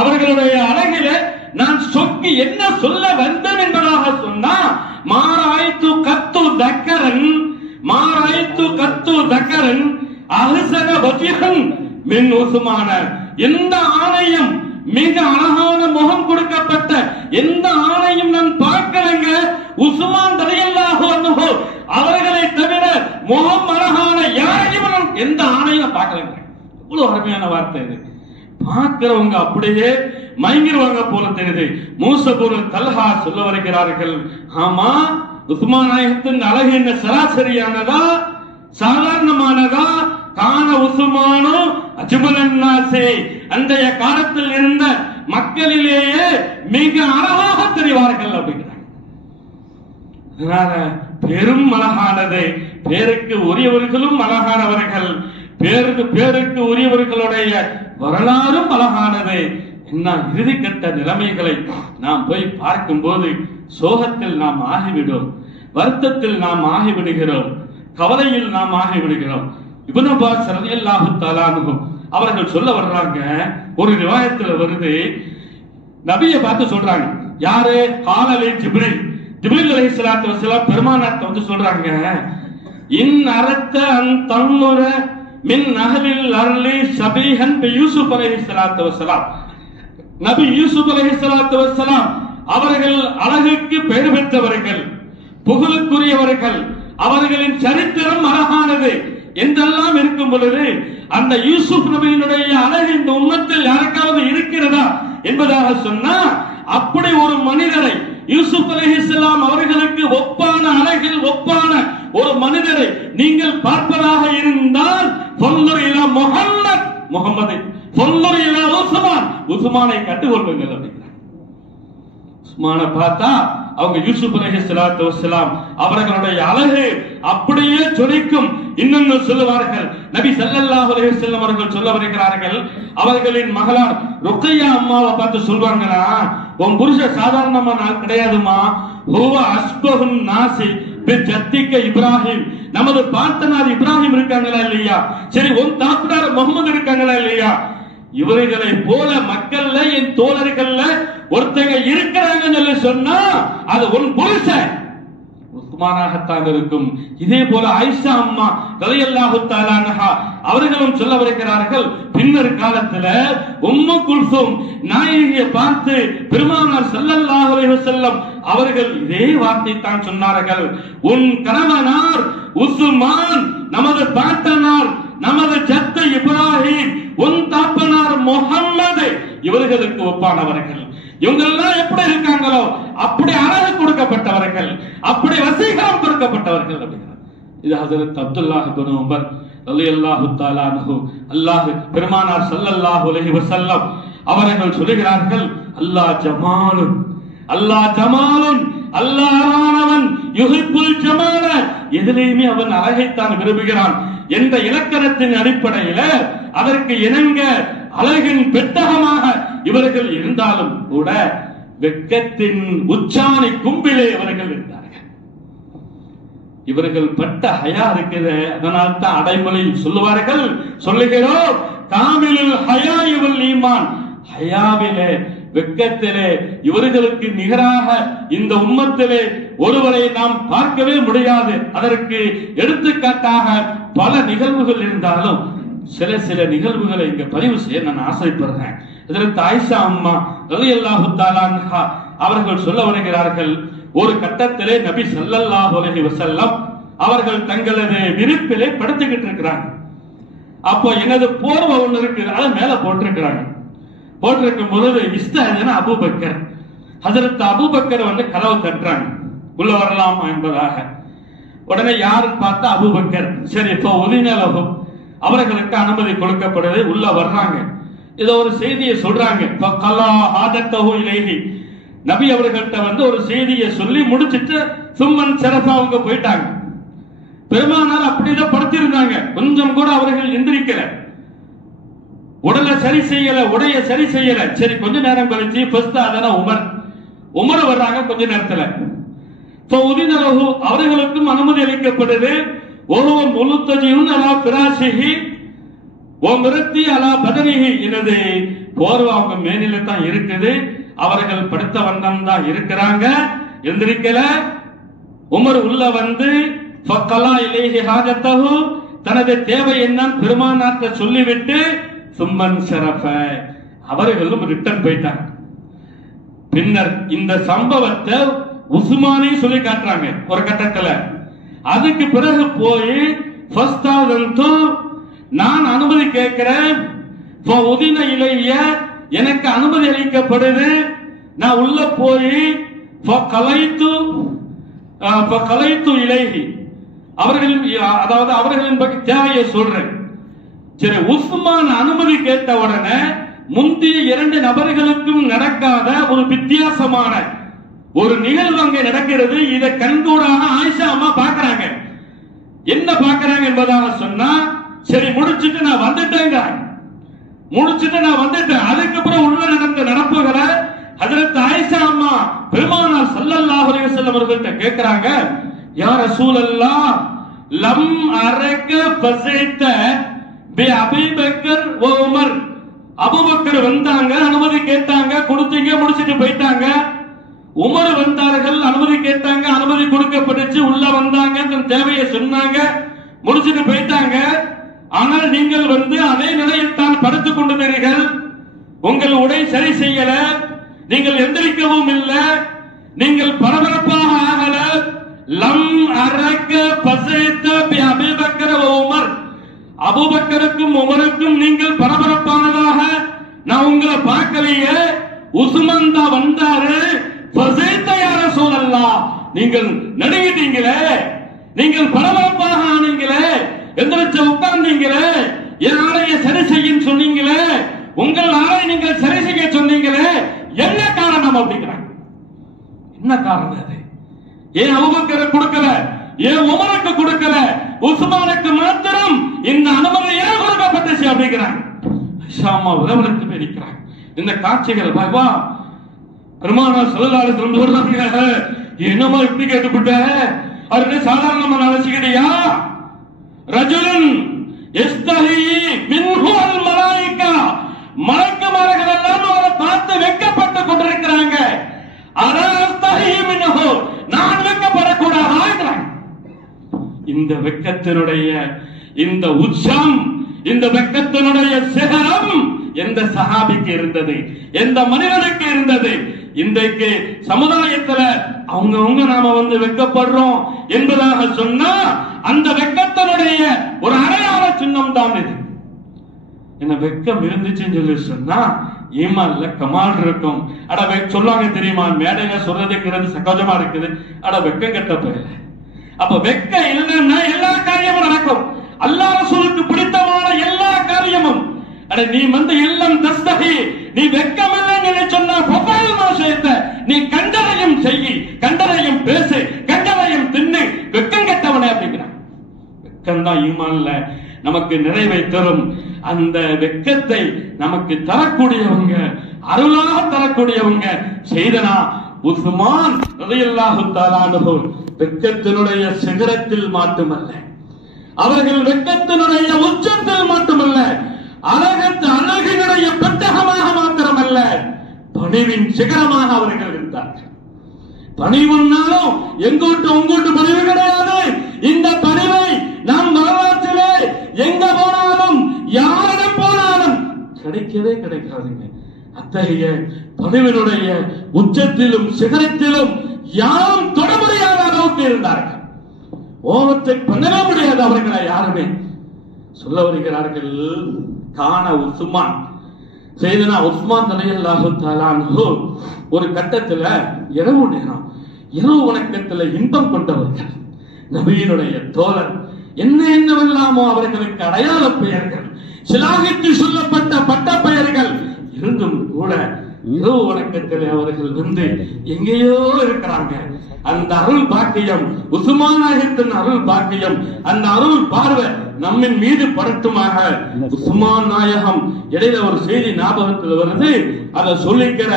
அவர்களுடைய அழகிலே நான் சொக்கி என்ன சொல்ல வந்தேன் என்பதாக சொன்னா, மாராய்த்து கத்து தக்கரன் அஹ்சன வஜ்ஹன் மின் உஸ்மான, எந்த ஆணையம் மிக அழகான முகம் கொடுக்கப்பட்ட எந்த ஆணையும் நான் பார்க்கலங்க உஸ்மான் ரலியல்லாஹு அன்ஹு அவர்களை தவிர முகம் அழகான யாரையும் நான் எந்த ஆணையும் பார்க்கலங்க. இவ்வளவு அருமையான வார்த்தை இது. பார்க்கிறவங்க அப்படியே மயங்கிடுவாங்க போல தெரியுது. மூசபுர் தல்ஹா சொல்ல வருகிறார்கள், ஆமா உஸ்மான் நாயகத்தின் அழகு என்ன சராசரியானதா, சாதாரணமானதா? கான உஸ்மானோ அஜ்மலன் நாஸே, அன்றைய காலத்தில் இருந்த மக்களிலேயே மிக அழகாக தெரிவார்கள் அப்படிங்கிறாங்க. அதனால பெரும் அழகானது, பேருக்கு உரியவர்களும் அழகானவர்கள், பேருக்கு உரியவர்களுடைய வரலாறும் அழகானது. என்ன இறுதிக்கட்ட நிலைமைகளை நாம் போய் பார்க்கும் போது சோகத்தில் நாம் ஆகிவிடும், வருத்தத்தில் நாம் ஆகிவிடுகிறோம், கவலையில் நாம் ஆகிவிடுகிறோம். இப்னு அப்பாஸ் ரலியல்லாஹு தஆலா அன்ஹு அவர்கள் சொல்ல வர்றாங்க, ஒரு ரிவாயத்தில் வருது, நபியை பார்த்து சொல்றாங்க. யாரு? காலலே ஜிப்ரீல் அலைஹிஸ்ஸலாத்து வஸலாம் பெருமானார்ட்ட வந்து சொல்றாங்க, இன் அரத்த அன் தன்னுர மின் அஹ்லில் அர்லி ஷபீஹன் பி யூசுப் அலைஹிஸ்ஸலாத்து வஸலாம். நபி யூசுப் அலைஹிஸ்ஸலாத்து வஸலாம் அவர்கள் அழகுக்கு பெயர் பெற்றவர்கள், புகழுக்குரியவர்கள், அவர்களின் சரித்திரம் அழகானது என்றெல்லாம் இருக்கும் பொழுது அந்த யூசுப் நபியினுடைய அழகு இந்த உம்மத்தில் யாருக்காவது இருக்கிறதா என்பதாக சொன்னா, அப்படி ஒரு மனிதரை யூசுப் அலைஹிஸ்ஸலாம் அவர்களுக்கு ஒப்பான அழகில் ஒப்பான ஒரு மனிதரை நீங்கள் பார்ப்பதாக இருந்தால் முகம்மது உஸ்மானை கண்டுகொள்ளுங்கள் அப்படிங்கிறார். உஸ்மான பார்த்தா அவங்க யூசுப் அலைஹிஸ்ஸலாத்து வஸ்ஸலாம் அவர்களுடைய அழகு அப்படியே ஜொலிக்கும். இன்னொன்னு சொல்லுவார்கள், நபி ஸல்லல்லாஹு அலைஹி வஸல்லம் அவர்கள் சொல்ல வருகிறார்கள், அவர்களின் மகளார் ருக்கையா அம்மாவை பார்த்து சொல்வாங்களா, உன் புருஷன் சாதாரணமா நான் கிடையாதுமா, ஹுவ அஸ்பஹுன் நாசி பிஜத்திக்க இப்ராஹிம், நமது பாட்டனார் இப்ராஹிம் இருக்காங்களா இல்லையா, சரி உன் தாப்பனார் முகமது இருக்காங்களா இல்லையா, இவர்களை போல மக்கள்ல என் தோழர்கள்ல ஒருத்தங்க இருக்கிறாங்கன்னு சொல்லி சொன்னா அது உன் புருஷன் உஸ்மானாகத்தான் இருக்கும். இதே போல ஆயிஷா அம்மா ரலியல்லாஹு தஆலா அன்ஹா அவர்களும் சொல்ல வருகிறார்கள், பின்னர் காலத்துல உம்மு குல்சூம் நாயகியை பார்த்து பெருமானார் ஸல்லல்லாஹு அலைஹி வஸல்லம் அவர்கள் இதே வார்த்தை தான் சொன்னார்கள், உன் கணவனார் உஸ்மான், நமது பாட்டனார் நமது சத்த இப்ராஹிம், உன் தாப்பனார் முஹம்மது இவர்களுக்கு ஒப்பானவர்கள். இவங்க எல்லாம் எப்படி இருக்காங்களோ அப்படி அழகு கொடுக்கப்பட்டவர்கள், அப்படி வசீகரம் கொடுக்கப்பட்டவர்கள் அப்படிங்கிறார். இது ஹஜ்ரத் அப்துல்லாஹ் இப்னு உமர் ரலியல்லாஹு தஆலா அன்ஹு அல்லாஹ் பெருமானார் ஸல்லல்லாஹு அலைஹி வஸல்லம் அவர்கள் சொல்கிறார்கள், அல்லாஹ் ஜமாலுன், அல்லாஹ் ஜமாலுன், அல்லாஹ் அழகானவன், யுஹிப்புல் ஜமால, எதிலேயுமே அவன் அழகைத்தான் விரும்புகிறான் என்ற இலக்கணத்தின் அடிப்படையில் அதற்கு இணங்க அழகின் பெட்டகமாக இவர்கள் இருந்தாலும் கூட வெட்கத்தின் உச்சாணி கும்பிலே இவர்கள் இருந்தார்கள். இவர்கள் பட்ட ஹயா இருக்குது, அதனால் தான் அடைமொழி சொல்லுவார்கள், சொல்லுகிறோம் காமிலுல் ஹயா இவல் ஈமான், ஹயாவிலே வெட்கத்திலே இவர்களுக்கு நிகராக இந்த உம்மத்திலே ஒருவரை நாம் பார்க்கவே முடியாது. அதற்கு எடுத்துக்காட்டாக பல நிகழ்வுகள் இருந்தாலும் சில நிகழ்வுகளை இங்க பதிவு செய்ய நான் ஆசைப்படுறேன். இதற்கு ஆயிஷா அம்மா ரலியல்லாஹு தஆலா அன்ஹா அவர்கள் சொல்ல வருகிறார்கள், ஒரு கட்டத்திலே நபி ஸல்லல்லாஹு அலைஹி வஸல்லம் அவர்கள் தங்களது விரிப்பிலே படுத்துக்கிட்டு இருக்கிறாங்க. அப்போ எனது போர்வை ஒன்று இருக்கு, அதை மேல போட்டிருக்கிறாங்க. போட்டிருக்கும் பொழுது இஸ்தஹஜன அபூபக்கர், ஹஜரத் அபூபக்கர் வந்து கதவை தட்டுறாங்க உள்ள வரலாமா என்பதாக. உடனே யாருன்னு பார்த்தா அபூபக்கர். சரி, இப்போ உதினலகும் அவர்களுக்கு அனுமதி கொடுக்கப்படுது, உள்ள வர்றாங்க. இத ஒரு செய்தியை சொல்றாங்க, நபி அவர்கள்ட்ட வந்து ஒரு செய்தியை சொல்லி முடிச்சிட்டு சும்மன் சிறப்பா அவங்க போயிட்டாங்க. பெருமானார் அப்படிதான் படுத்திருந்தாங்க, கொஞ்சம் கூட அவர்கள் எந்திரிக்கல, உடலை சரி செய்யல, உடைய சரி செய்யல. சரி, கொஞ்ச நேரம் கழிச்சு உமர் வர்றாங்க. கொஞ்ச நேரத்துல அவர்களுக்கும் அனுமதி அளிக்கப்படுது. ஒருவன் முழுத்தஜியும் அலா பிராசிஹி ஓமிருத்தி அலா பதனிஹி, எனது போர்வை அவங்க மேனில தான் இருக்குது, அவர்கள் படுத்த வண்ணம் தான் இருக்கிறாங்க, எந்திரிக்கல. உமர் உள்ள வந்து ஃபக்கலா இலைஹி ஹாஜத்தஹு, தனது தேவை என்னன்னு பெருமானார்ட்ட சொல்லிவிட்டு சும்மன் ஷரஃப, அவர்களும் ரிட்டர்ன் போயிட்டாங்க. பின்னர் இந்த சம்பவத்தை உஸ்மானே சொல்லி காட்டுறாங்க ஒரு கட்டத்துல. அதுக்கு பிறகு போய் நான் அனுமதி கேட்கிறேன், எனக்கு அனுமதி அளிக்கப்படுது, நான் உள்ள போய் அவர்களின், அதாவது அவர்களின் பற்றி தேவையை சொல்றேன். சரி, உஸ்மான் அனுமதி கேட்ட உடனே முந்தைய இரண்டு நபர்களுக்கும் நடக்காத ஒரு வித்தியாசமான ஒரு நிகழ்வு அங்கே நடக்கிறது. இதை கண்கூடாக ஆயிஷா அம்மா பார்க்கறாங்க. என்ன பார்க்கறாங்க என்பதாக சொன்னா, சரி முடிச்சிட்டு நான் வந்துட்டேன், அதுக்கப்புறம் உள்ள நடந்த நடப்புகளை ஹஜ்ரத் ஆயிஷா அம்மா பெருமானார் ஸல்லல்லாஹு அலைஹி வஸல்லம் அவர்கள்ட்ட கேக்குறாங்க, யா ரசூலல்லாஹ் லம் அரக ஃபஸைத பி அபூபக்கர் வ உமர், அபூபக்கர் வந்தாங்க, அனுமதி கேட்டாங்க, கொடுத்தீங்க, முடிச்சிட்டு போயிட்டாங்க. உமர் வந்தார்கள், அனுமதி கேட்டாங்க, அனுமதி கொடுக்கப்பட்டுச்சு, உள்ள வந்தாங்க, தன் தேவையை சொன்னாங்க, முடிச்சிட்டு போயிட்டாங்க. ஆனால் நீங்கள் வந்து அதே நிலையில் தான் படுத்துக் கொண்டிருந்தீர்கள், உங்கள் உடை சரி செய்யல, நீங்கள் எந்திரிக்கவும் இல்லை, நீங்கள் பரபரப்பாக ஆகல. லம் அரக ஃபஸைத பி அபூபக்கர் வ உமர், அபூபக்கருக்கும் உமருக்கும் நீங்கள் பரபரப்பானதாக நான் உங்களை பார்க்கலையே, உஸ்மான் தான் வந்தாரு, ஃபஸைத யா ரசூலல்லாஹ், நீங்கள் நடுங்கிட்டீங்களே, நீங்கள் பரபரப்பாக ஆனீங்களே, எந்திரிச்சு உட்கார்ந்தீங்களே, என் ஆளைய சரி செய்யும் சொன்னீங்களே, உங்கள் ஆளை நீங்கள் சரி செய்ய சொன்னீங்களே, என்ன காரணம் அப்படிங்கிறாங்க. என்ன காரணம் அது? ஏன் அபூபக்கரை கொடுக்கல? ஏன் உமருக்கு கொடுக்கல? உஸ்மானுக்கு மாத்திரம் இந்த அனுமதி ஏன் கொடுக்கப்பட்டுச்சு அப்படிங்கிறாங்க. ஷாமா உலகத்து போய் நிற்கிறாங்க. இந்த காட்சிகள் பாபா பெருமானார் ஸல்லல்லாஹு அலைஹி வஸல்லம் சொல்றாங்க, என்னமா இப்படி கேட்டுவிட்ட? அவரு சாதாரணமா நினைச்சுக்கிட்டியா? ரஜுலன் யஸ்தஹி மின்ஹு அல் மலாயிகா, மலக்குமார்கள் எல்லாம் அவரை பார்த்து வெட்கப்பட்டு கொண்டிருக்கிறாங்க. அலா அஸ்தஹி மின்ஹு, நான் வெட்கப்படக்கூடாதா? இந்த வெட்கத்தினுடைய இந்த உச்சம், இந்த வெட்கத்தினுடைய சிகரம் எந்த சஹாபிக்கு இருந்தது? எந்த மனிதனுக்கு இருந்தது? இன்றைக்கு சமுதாயத்துல அவங்க நாம வெட்கப்படுறோம் என்பதாக சொன்னா அந்த வெட்கத்தினுடைய ஒரு அடையாள சின்னம் தான் இது. என்ன வெட்கம் இருந்துச்சுன்னு சொல்லி சொன்னா ஈமான்ல கமால் இருக்கும். அட சொல்லுவாங்க தெரியுமா, மேடையில சொல்றதுங்கிறது சகஜமா இருக்குது. அட வெட்கம் கெட்ட போயில. அப்ப வெட்கம் இல்லைன்னா எல்லா காரியமும் நடக்கும். அல்லாஹ் ரசூலுக்கு பிடித்தமான எல்லா காரியமும். அட நீ எல்லாம் தஸ்தஹி, நீ வெட்கம் இல்லைன்னு சொன்னா ஃபஃபல் மா ஷைத, நீ கண்டதையும் செய்யி, கண்டதையும் பேசு, கண்டதையும் தின்னு, வெட்கம் கெட்டவனே அப்படிங்கிறான். வெட்கம் தான் ஈமான்ல நமக்கு நிறைவை தரும். அந்த வெட்கத்தை நமக்கு தரக்கூடியவங்க, அருளாக தரக்கூடியவங்க செய்தனா உஸ்மான் ரலியல்லாஹு தஆலா அன்ஹு வெட்கத்தினுடைய சிகரத்தில் மட்டுமல்ல, அவர்கள் வெட்கத்தினுடைய உச்சத்தில் மட்டுமல்ல, அழகினுடைய பெட்டகமாக மாத்திரமல்ல, பணிவின் சிகரமாக அவர்கள் இருந்தார்கள். பணிவுன்னாலும் எங்கோட்டு உங்கோட்டு பணிவு கிடையாது. இந்த பணிவை நாம் வரலாற்றிலே எங்க போனாலும் யாரிடம் போனாலும் கிடைக்கவே கிடைக்காதுங்க. அத்தகைய பணிவினுடைய உச்சத்திலும் சிகரத்திலும் யாரும் தொட முடியாத அளவுக்கு இருந்தார்கள். ஓவத்தை பண்ணவே முடியாது அவர்களை யாருமே. சொல்ல வருகிறார்கள், கான உஸ்மான், செய்தனா உஸ்மான் ரலியல்லாஹு தஆலா அன்ஹு ஒரு கட்டத்துல இரவு நேரம், இரவு வணக்கத்துல இன்பம் கொண்டவர்கள், நபியினுடைய தோழர், என்னவெல்லாமோ அவர்களுக்கு அடையாள பெயர்கள், சிலாகித்து சொல்லப்பட்ட பட்ட பெயர்கள் இருந்தும் கூட இரவு வணக்கத்தில் அவர்கள் எங்கேயோ இருக்கிறாங்க. அந்த அருள் பாக்கியம், உஸ்மான் நாயகத்தின் அருள் பாக்கியம், அந்த அருள் பார்வை நம்மின் மீது படட்டுமாக. உஸ்மான் நாயகம் இடையில ஒரு செய்தி ஞாபகத்தில் வருது, அதை சொல்லிக்கிற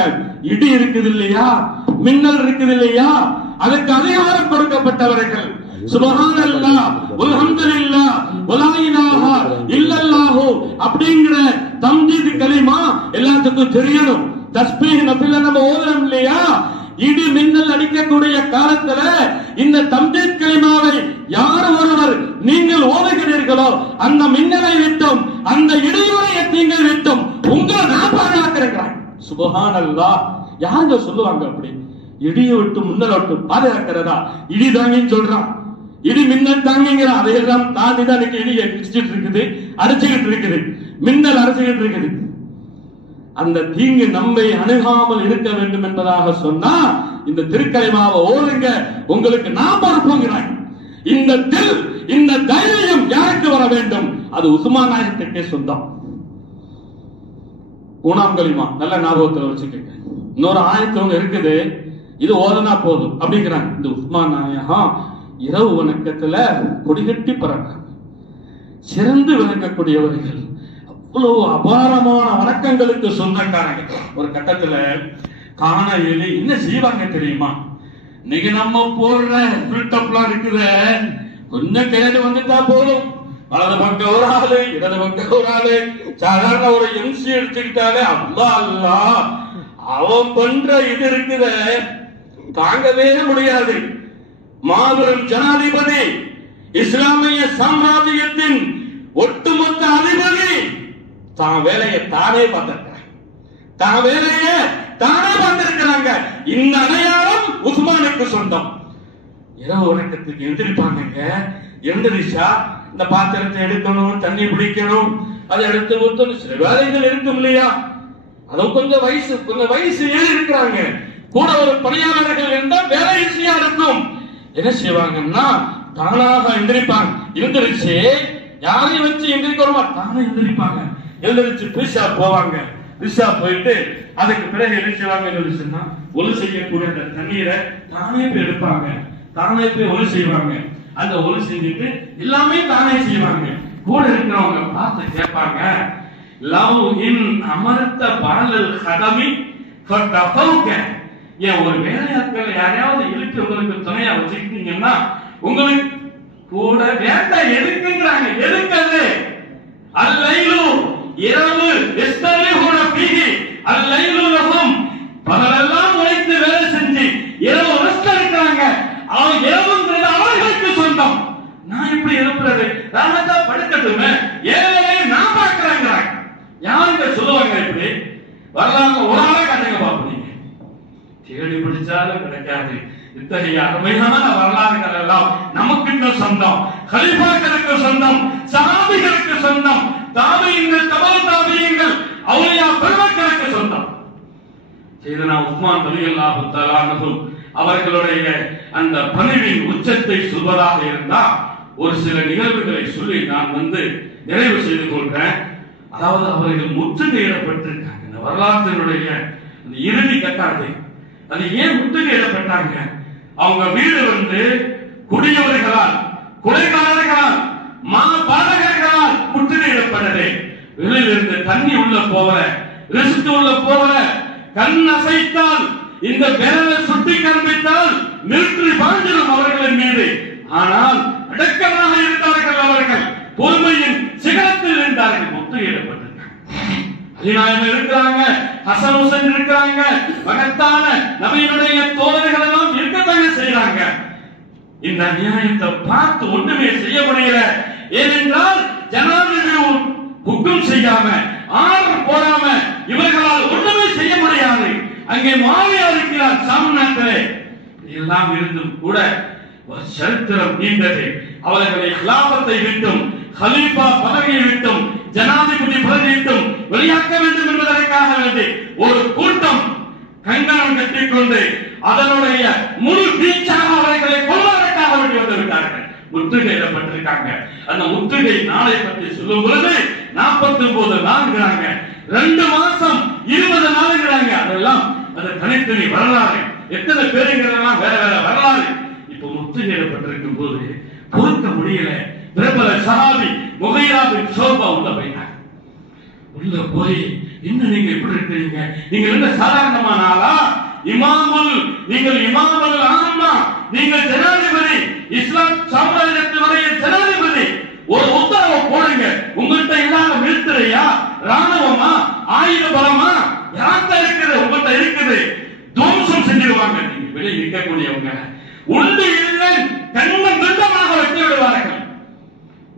இடி இருக்குது இல்லையா, மின்னல் இருக்குது இல்லையா, அதுக்கு அதிகாரம் கொடுக்கப்பட்டவர்கள். சுப்ஹானல்லாஹ் வல்ஹம்துலில்லாஹ் வலா இலாஹா இல்லல்லாஹு அப்படிங்கிற தம்ஜீத் கலிமா எல்லாத்துக்கும் தெரியணும். தஸ்பீஹ் நஃபில நம்ம ஓதுறோம் இல்லையா, இடி மின்னல் அடிக்கக்கூடிய காலத்துல இந்த தம்ஜீத் கலிமாவை யார் ஒருவர் நீங்கள் ஓதுகிறீர்களோ அந்த மின்னலை விட்டும் அந்த இடியுடைய தீங்கை விட்டும் உங்களை நான் பாதுகாக்கிறேன். சுப்ஹானல்லாஹ். யாருங்க சொல்லுவாங்க அப்படி? இடியை விட்டு மின்னலை விட்டு பாதுகாக்கிறதா? இடி தாங்கின்னு சொல்றான், இடி மின்னல் தாங்கிங்கிற, அதையெல்லாம் தாண்டி தான் இடி அடிச்சுட்டு இருக்குது, அடிச்சுக்கிட்டு இருக்குது, மின்னல் அடிச்சுக்கிட்டு இருக்குது. அந்த தீங்கு நம்மை அணுகாமல் இருக்க வேண்டும் என்பதாக சொன்னா இந்த திருக்கலிமாவை ஓதுங்க, உங்களுக்கு நான் பொறுப்புங்கிறாங்க. இந்த தைரியம் யாருக்கு வர வேண்டும்? அது உஸ்மான் நாயகத்துக்கே சொந்தம். ஊனாம் கலிமா நல்ல ஞாபகத்தில் வச்சுக்கோங்க. இன்னொரு ஆயத்தவங்க இருக்குது, இது ஓதனா போதும் அப்படிங்கிறாங்க. இந்த உஸ்மான் நாயகம் இரவு வணக்கத்துல கொடிகட்டி பறக்கிறாங்க. சிறந்து விளங்கக்கூடியவர்கள், அவ்வளவு அபாரமான வணக்கங்களுக்கு சொந்தக்காரங்க. ஒரு கட்டத்துல காணையில என்ன செய்வாங்க தெரியுமா? இன்னைக்கு நம்ம போடுற பில்டப்லாம் இருக்குத, கொஞ்சம் கேடு வந்துட்டா போதும், வலது பக்கம் ஒரு ஆளு, இடது பக்கம் ஒரு ஆளு. சாதாரண ஒரு எம்சி எடுத்துக்கிட்டாலே அல்லாஹ் அல்லாஹ், அவன் பண்ற இது இருக்குத தாங்கவே முடியாது. மாபெரும் ஜனாதிபதி, இஸ்லாமிய சாம்ராஜ்யத்தின் ஒட்டுமொத்த அதிபதி தான் வேலையை தானே பார்த்திருக்கிறாங்க, தான் வேலையை தானே பார்த்திருக்கிறாங்க. இந்த அடையாளம் உஸ்மானுக்கு சொந்தம். இரவு வணக்கத்துக்கு எந்திரிப்பாங்க. எந்திரிச்சா இந்த பாத்திரத்தை எடுக்கணும், தண்ணி பிடிக்கணும், அதை எடுத்து ஊத்தணும், சில வேலைகள் இருக்கும் இல்லையா. அதுவும் கொஞ்சம் வயசு ஏறி இருக்கிறாங்க. கூட ஒரு பணியாளர்கள் இருந்தால் வேலை ஈஸியா இருக்கும். என்ன செய்வாங்கன்னா தானாக எந்திரிப்பாங்க. எந்திரிச்சு யாரையும் வச்சு எந்திரிக்கிறோமா, தானே எந்திரிப்பாங்க. எழுந்திரிச்சு பிரிஷா போவாங்க. பிரிஷா போயிட்டு அதுக்கு பிறகு என்ன செய்வாங்க, ஒலு செய்யக்கூடிய அந்த தண்ணீரை தானே போய் எடுப்பாங்க, தானே போய் ஒலு செய்வாங்க. அந்த ஒலு செஞ்சுட்டு எல்லாமே தானே செய்வாங்க. கூட இருக்கிறவங்க பார்த்து கேட்பாங்க, லவ் இன் அமர்த்த பாலல் கதமி ஃபதஃபௌக. ஏன் ஒரு வேலையாட்கள் யாரையாவது இழுத்து உங்களுக்கு துணையா வச்சுக்கிட்டீங்கன்னா உங்களுக்கு கூட வேண்டாம் எதுக்குங்கிறாங்க. எதுக்கது? அல்லைலு இரவு எஸ்தரிஹுன ஃபீஹி அல்லைலு லஹும். பகலெல்லாம் உழைத்து வேலை செஞ்சு இரவு ரெஸ்ட் எடுக்கிறாங்க. அவன் இரவுங்கிறது அவர்களுக்கு சொந்தம். நான் எப்படி எழுப்புறது? ராமதா படுக்கட்டுமே, ஏழையை நான் பார்க்கிறேங்க. யாருங்க சொல்லுவாங்க இப்படி? வரலாறு ஒரு ஆளை கண்டுங்க பாப்பீங்க, தேடி பிடிச்சாலும் கிடைக்காது. இத்தகைய அருமையான வரலாறுகள் எல்லாம் நமக்கு சொந்தம், கலீஃபாக்களுக்கு சொந்தம், சஹாபிகளுக்கு சொந்தம், தாபியீன்கள், தபா தாபியீன்கள், அவுலியா பெருமக்களுக்கு சொந்தம். சையதுனா உஸ்மான் ரலியல்லாஹு தஆலா அன்ஹு அவர்களுடைய அந்த பணிவின் உச்சத்தை சொல்வதாக இருந்தால் ஒரு சில நிகழ்வுகளை சொல்லி நான் நிறைவு செய்து கொள்றேன். அதாவது அவர்கள் முற்றுகையிடப்பட்டிருக்காங்க. இந்த வரலாற்றினுடைய இறுதி கட்டாது. அது ஏன் முற்றுகையிடப்பட்டாங்க? அவங்க வீடு குடியவர்களால், கொலைகாரர்களால், பாதகர்களால் முற்றுகையிடப்பட்டது. வெளியிலிருந்து தண்ணி உள்ள போகல, ரிஸ்க் உள்ள போகல. கண் அசைத்தால், இந்த விரலை சுட்டி காண்பித்தால் மிலிட்டரி பாஞ்சிடும் அவர்களின் மீது. ஆனால் அடக்கமாக இருந்தார்கள். அவர்கள் பொறுமையின் சிகரத்தில் இருந்தார்கள். முற்றுகையிடப்பட்டிருக்காங்க. அலிநாயகம் இருக்கிறாங்க, ஹசன் ஹுசைன் இருக்கிறாங்க, மகத்தான நபியினுடைய தோழர்கள் எல்லாம் இருக்கத்தாங்க செய்யறாங்க. இந்த நியாயத்தை பார்த்து ஒண்ணுமே செய்ய முடியல. ஏனென்றால் ஜனாதிபதி ஹுக்கும் செய்யாம, ஆர்டர் போடாம இவர்களால் ஒண்ணுமே செய்ய முடியாது. அங்கே மாவியா இருக்கிறார் சாமநாட்டிலே. எல்லாம் இருந்தும் கூட ஒரு சரித்திரம் நீண்டது. அவர்களை ஹிலாபத்தை விட்டும், கலீஃபா பதவியை விட்டும், ஜனாதிபதி பதவியை விட்டும் வெளியாக்க வேண்டும் என்பதற்காக வேண்டி ஒரு கூட்டம் கங்கணம் கட்டிக்கொண்டு அதனுடைய முழு வீச்சாக அவர்களை கொள்வதற்காக வேண்டி வந்து விட்டார்கள். முற்றுகையிடப்பட்டிருக்காங்க. அந்த முற்றுகை நாளை பற்றி சொல்லும் பொழுது 49 நாள்ங்கிறாங்க, 2 மாசம் 20 நாளுங்கிறாங்க. அதெல்லாம் அது தனித்தனி வரலாறு. எத்தனை பேருங்கிறதெல்லாம் வேற வேற வரலாறு. இப்ப முற்றுகையிடப்பட்டிருக்கும் போது பொறுக்க முடியல. பிரபல சஹாபி முகைரா பின் ஷுபா உள்ள போயிட்டாங்க. உள்ள போய், என்ன நீங்க இப்படி இருக்கீங்க? நீங்க என்ன சாதாரணமான ஆளா? நீங்கள் இமாமுல் ஆமா, நீங்கள் ஜனாதிபதி, இஸ்லாம் சாம்ராஜ்யத்தினுடைய ஜனாதிபதி. ஒரு உத்தரவை போடுங்க. உங்கள்கிட்ட இல்லாத மிலிட்டரியா, ராணுவமா, ஆயுத பலமா யார்கிட்ட இருக்குது? உங்கள்கிட்ட இருக்குது. துவம்சம் செஞ்சிருவாங்க. நீங்க வெளியே நிற்கக்கூடியவங்க உண்டு இல்லை கண்ணும் துண்டமாக வெட்டி விடுவார்கள்.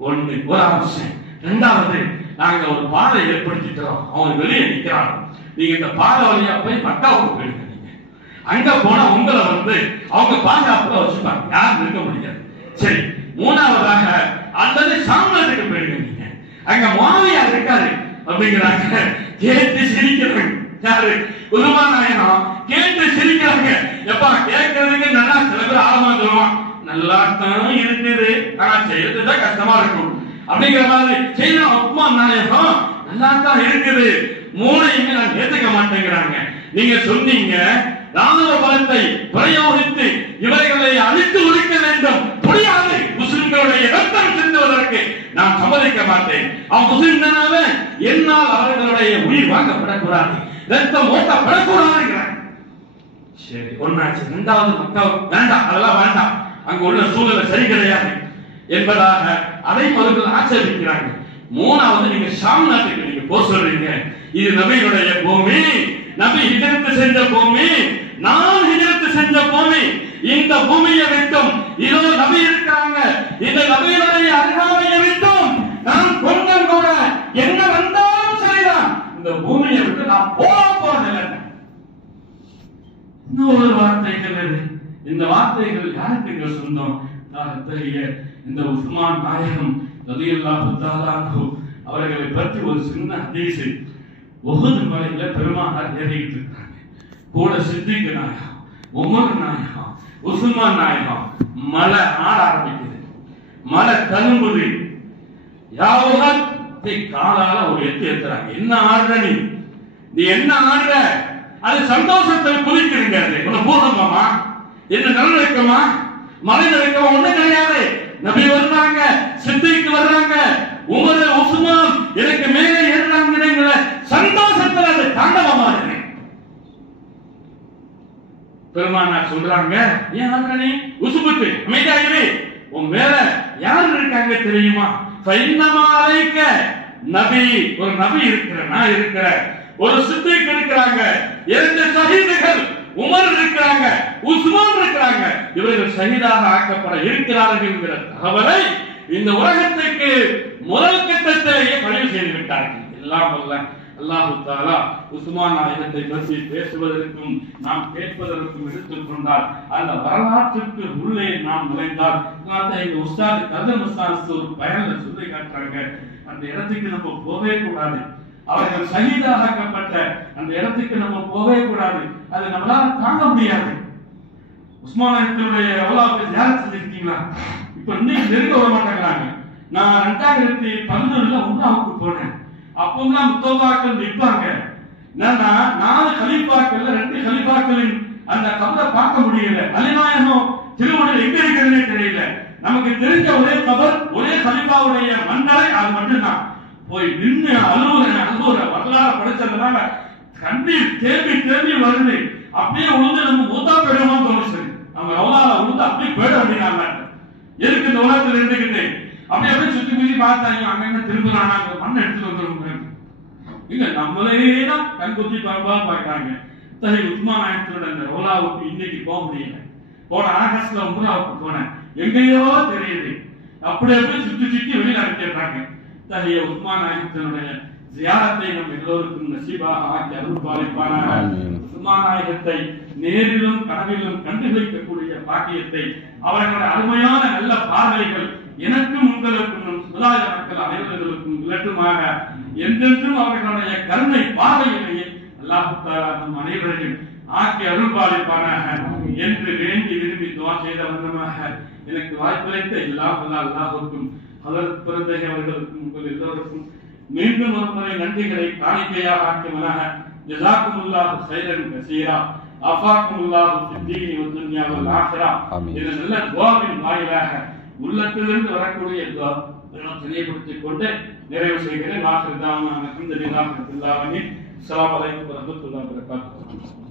ஒன்று ஒரு அவசியம். இரண்டாவது, நாங்க ஒரு பாதை ஏற்படுத்திக்கிறோம். அவங்க வெளியே நிற்கிறாங்க. நீங்க இந்த பாதை வழியா போய் மக்காவுக்கு போயிடுங்க. நீங்க அங்க போனா உங்களை அவங்க பாதுகாப்புல வச்சுப்பாங்க, யாரும் இருக்க முடியாது. சரி, மூணாவதாக அல்லது சாம்ராஜ்யத்துக்கு போயிடுங்க. நீங்க அங்க மாவியா இருக்காரு அப்படிங்கிறாங்க. கேட்டு சிரிக்கிறாங்க. யாரு? உதுமான் நாயகம் கேட்டு சிரிக்கிறாங்க. எப்பா கேட்கறதுக்கு நல்லா சில பேர் ஆழமா சொல்லுவான், நல்லா தான் இருக்குது, ஆனா செய்யறதுதான் கஷ்டமா இருக்கும் அப்படிங்கிற மாதிரி செய்யணும். உஸ்மான் நாயகம் நல்லா தான் இருக்குது, மூளையுமே நான் ஏத்துக்க மாட்டேங்கிறாங்க. நீங்க சொன்னீங்க ராணுவ பலத்தை பிரயோகித்து இவர்களை அழித்து ஒழிக்க வேண்டும். முடியாது. முஸ்லிம்களுடைய ரத்தம் சிந்துவதற்கு நான் சம்மதிக்க மாட்டேன். முஸ்லிம் தானே, என்னால் அவர்களுடைய உயிர் வாங்கப்படக்கூடாது, ரத்தம் ஓட்டப்படக்கூடாதுங்கிறாங்க. சரி, ஒன்னாச்சு. இரண்டாவது, மக்கள் வேண்டாம், அதெல்லாம் வேண்டாம், அங்க உள்ள சூழ்நிலை சரி கிடையாது என்பதாக அதை அவர்கள் ஆட்சேபிக்கிறாங்க. மூணாவது, நீங்க ஷாம் நாட்டுக்கு நீங்க போக சொல்றீங்க. இது நபியினுடைய பூமி, நபி ஹிஜ்ரத் செஞ்ச பூமி, நான் ஹிஜ்ரத் செஞ்ச பூமி. இந்த பூமியை விட்டும் இதோ நபி இருக்காங்க, இந்த நபியினுடைய அருகாமையை விட்டும் நான் கொஞ்சம் கூட என்ன வந்தாலும் சரிதான், இந்த பூமியை விட்டு நான் போறதில்லை. இன்னொரு வார்த்தைகள், இந்த வார்த்தைகள் யாருக்கு சொந்தம்? இந்த உஸ்மான் நாயகம் ரலியல்லாஹு தஆலா அன்ஹு அவர்களை பற்றி ஒரு சின்ன ஹதீஸ். உஹுத் மலையில பெருமானார் ஏறிட்டு இருக்காங்க. கூட சித்திக் நாயகம், உமர் நாயகம், உஸ்மான் நாயகம். மலை ஆட ஆரம்பிக்குது, மலை தழும்புது. யாவகத் காலால ஒரு எத்து ஏத்துறாங்க. என்ன ஆடுற நீ என்ன ஆடுற? அது சந்தோஷத்தை குறிக்கிறீங்க. அது ஒரு பூகம்பமா, என்ன நிலநடுக்கமா, மலை நடுக்கமா? ஒண்ணும் கிடையாது. நபி வர்றாங்க, சித்திக்கு வர்றாங்க, உமர் உஸ்மான் எனக்கு மேலே ஏறாங்கிற சந்தோஷத்துல அது தாண்டவமா இருக்கு. பெருமானார் சொல்றாங்க, ஏன் நீ உசுபுத்து அமைதியாகவே, உன் மேல யார் இருக்காங்க தெரியுமா? ஃபைன்னமாலைக்க நபி, ஒரு நபி இருக்கிற, நான் இருக்கிற, ஒரு சித்திக் இருக்கிறாங்க, 2 ஷஹீதுகள் உமர் இருக்கிறாங்க, உஸ்மான் இருக்கிறாங்க, இவர்கள் ஷஹீதாக ஆக்கப்பட இருக்கிறார்கள் என்கிற தகவலை இந்த உலகத்துக்கு முதல் கட்டத்திலேயே பதிவு செய்து விட்டார்கள். எல்லாம் அல்ல அல்லாஹு தஆலா உஸ்மான் நாயகத்தை பற்றி பேசுவதற்கும் நாம் கேட்பதற்கும் எடுத்துக்கொண்டால் அந்த வரலாற்றுக்கு உள்ளே நாம் நுழைந்தால் எங்க உஸ்தாத் கதர் உஸ்தாத் ஒரு பயணத்தை சொல்லி காட்டுறாங்க. அந்த இடத்துக்கு நம்ம போகவே கூடாது. அவர்கள் ஷஹீதாக ஆக்கப்பட்ட அந்த இடத்துக்கு நம்ம போகவே கூடாது. அது நம்மளால தாங்க முடியாது. உஸ்மான் நாயகத்துடைய அவ்வளவு ஜியாரத் செஞ்சிருக்கீங்களா? இப்ப இன்னைக்கு நெருங்க வர மாட்டேங்கிறாங்க. நான் 2011 உம்ராவுக்கு போனேன். அப்பதான் முத்தோபாக்கள் நிற்பாங்க. 4 கலீஃபாக்கள்ல 2 கலீஃபாக்களின் அந்த கபரை பார்க்க முடியல. அலிநாயகம் திருமணம் எங்க இருக்குதுன்னே தெரியல. நமக்கு தெரிஞ்ச ஒரே கபர், ஒரே கலீஃபாவுடைய மண்டலை, அது மட்டும்தான். போய் நின்று அழுவுற வரலாறு படிச்சதுனால கண்ணீர் தேம்பி வருது. அப்படியே உழுந்து நம்ம மூத்தா போயிடுவோம் தோணுச்சு. நம்ம எவ்வளவு உழுந்து அப்படியே போயிட வேண்டியதாங்க. எதுக்கு இந்த உலகத்துல இருந்துக்கிட்டு அப்படியே சுத்தி பார்த்தாங்க. அங்க என்ன திரும்புறாங்க, மண்ணை எடுத்துட்டு வந்துருவாங்க. இல்ல நம்மளேதான் கண் குத்தி பரம்பா பார்த்தாங்க. உஸ்மான் நாயகத்தோட அந்த ரோலாவுக்கு இன்னைக்கு போக முடியல. போன ஆகஸ்ட்ல உம்ராவுக்கு போனேன். எங்கேயோ தெரியுது. அப்படியே சுத்தி வெளியில அனுப்பிடுறாங்க. உஸ்மான் நாயகத்தினுடைய ஜியாரத்தை நம் எல்லோருக்கும் நசீபாக ஆக்கி அருள் பாலிப்பானாக. உஸ்மான் நாயகத்தை நேரிலும் கனவிலும் கண்டுகளிக்கக்கூடிய பாக்கியத்தை, அவர்களுடைய அருமையான நல்ல பார்வைகள் எனக்கும் உங்களுக்கும் சமுதாய மக்கள் அனைவர்களுக்கும் விளட்டுமாக என்றென்றும் அவர்களுடைய கருணை பார்வையிலேயே அல்லாஹ் தஆலா நம் அனைவரையும் ஆக்கி அருள் பாலிப்பானாக என்று வேண்டி விரும்பி துஆ செய்த வண்ணமாக எனக்கு வாய்ப்பளித்த அல்லாஹ்வுக்கும் ஹஜ்ரத் பிறந்தகை அவர்களுக்கும் உங்கள் எல்லோருக்கும் மீண்டும் ஒரு முறை நன்றிகளை காணிக்கையாக ஆக்கியவனாக ஜஸாக்குமுல்லாஹு கைரன் கஸீரா ஆஃபாக்குமுல்லாஹு ஃபித்தீனி வ துன்யா வல் ஆখিরা என்ற நல்ல துஆவின் வாயிலாக உள்ளத்திலிருந்து வரக்கூடிய துஆ தெரியப்படுத்திக் கொண்டு நிறைவு செய்கிறேன். அல்ஹம்துலில்லாஹி ரப்பில் ஆலமீன். அஸ்ஸலாமு அலைக்கும் வரஹ்மத்துல்லாஹி வபரகாத்துஹு.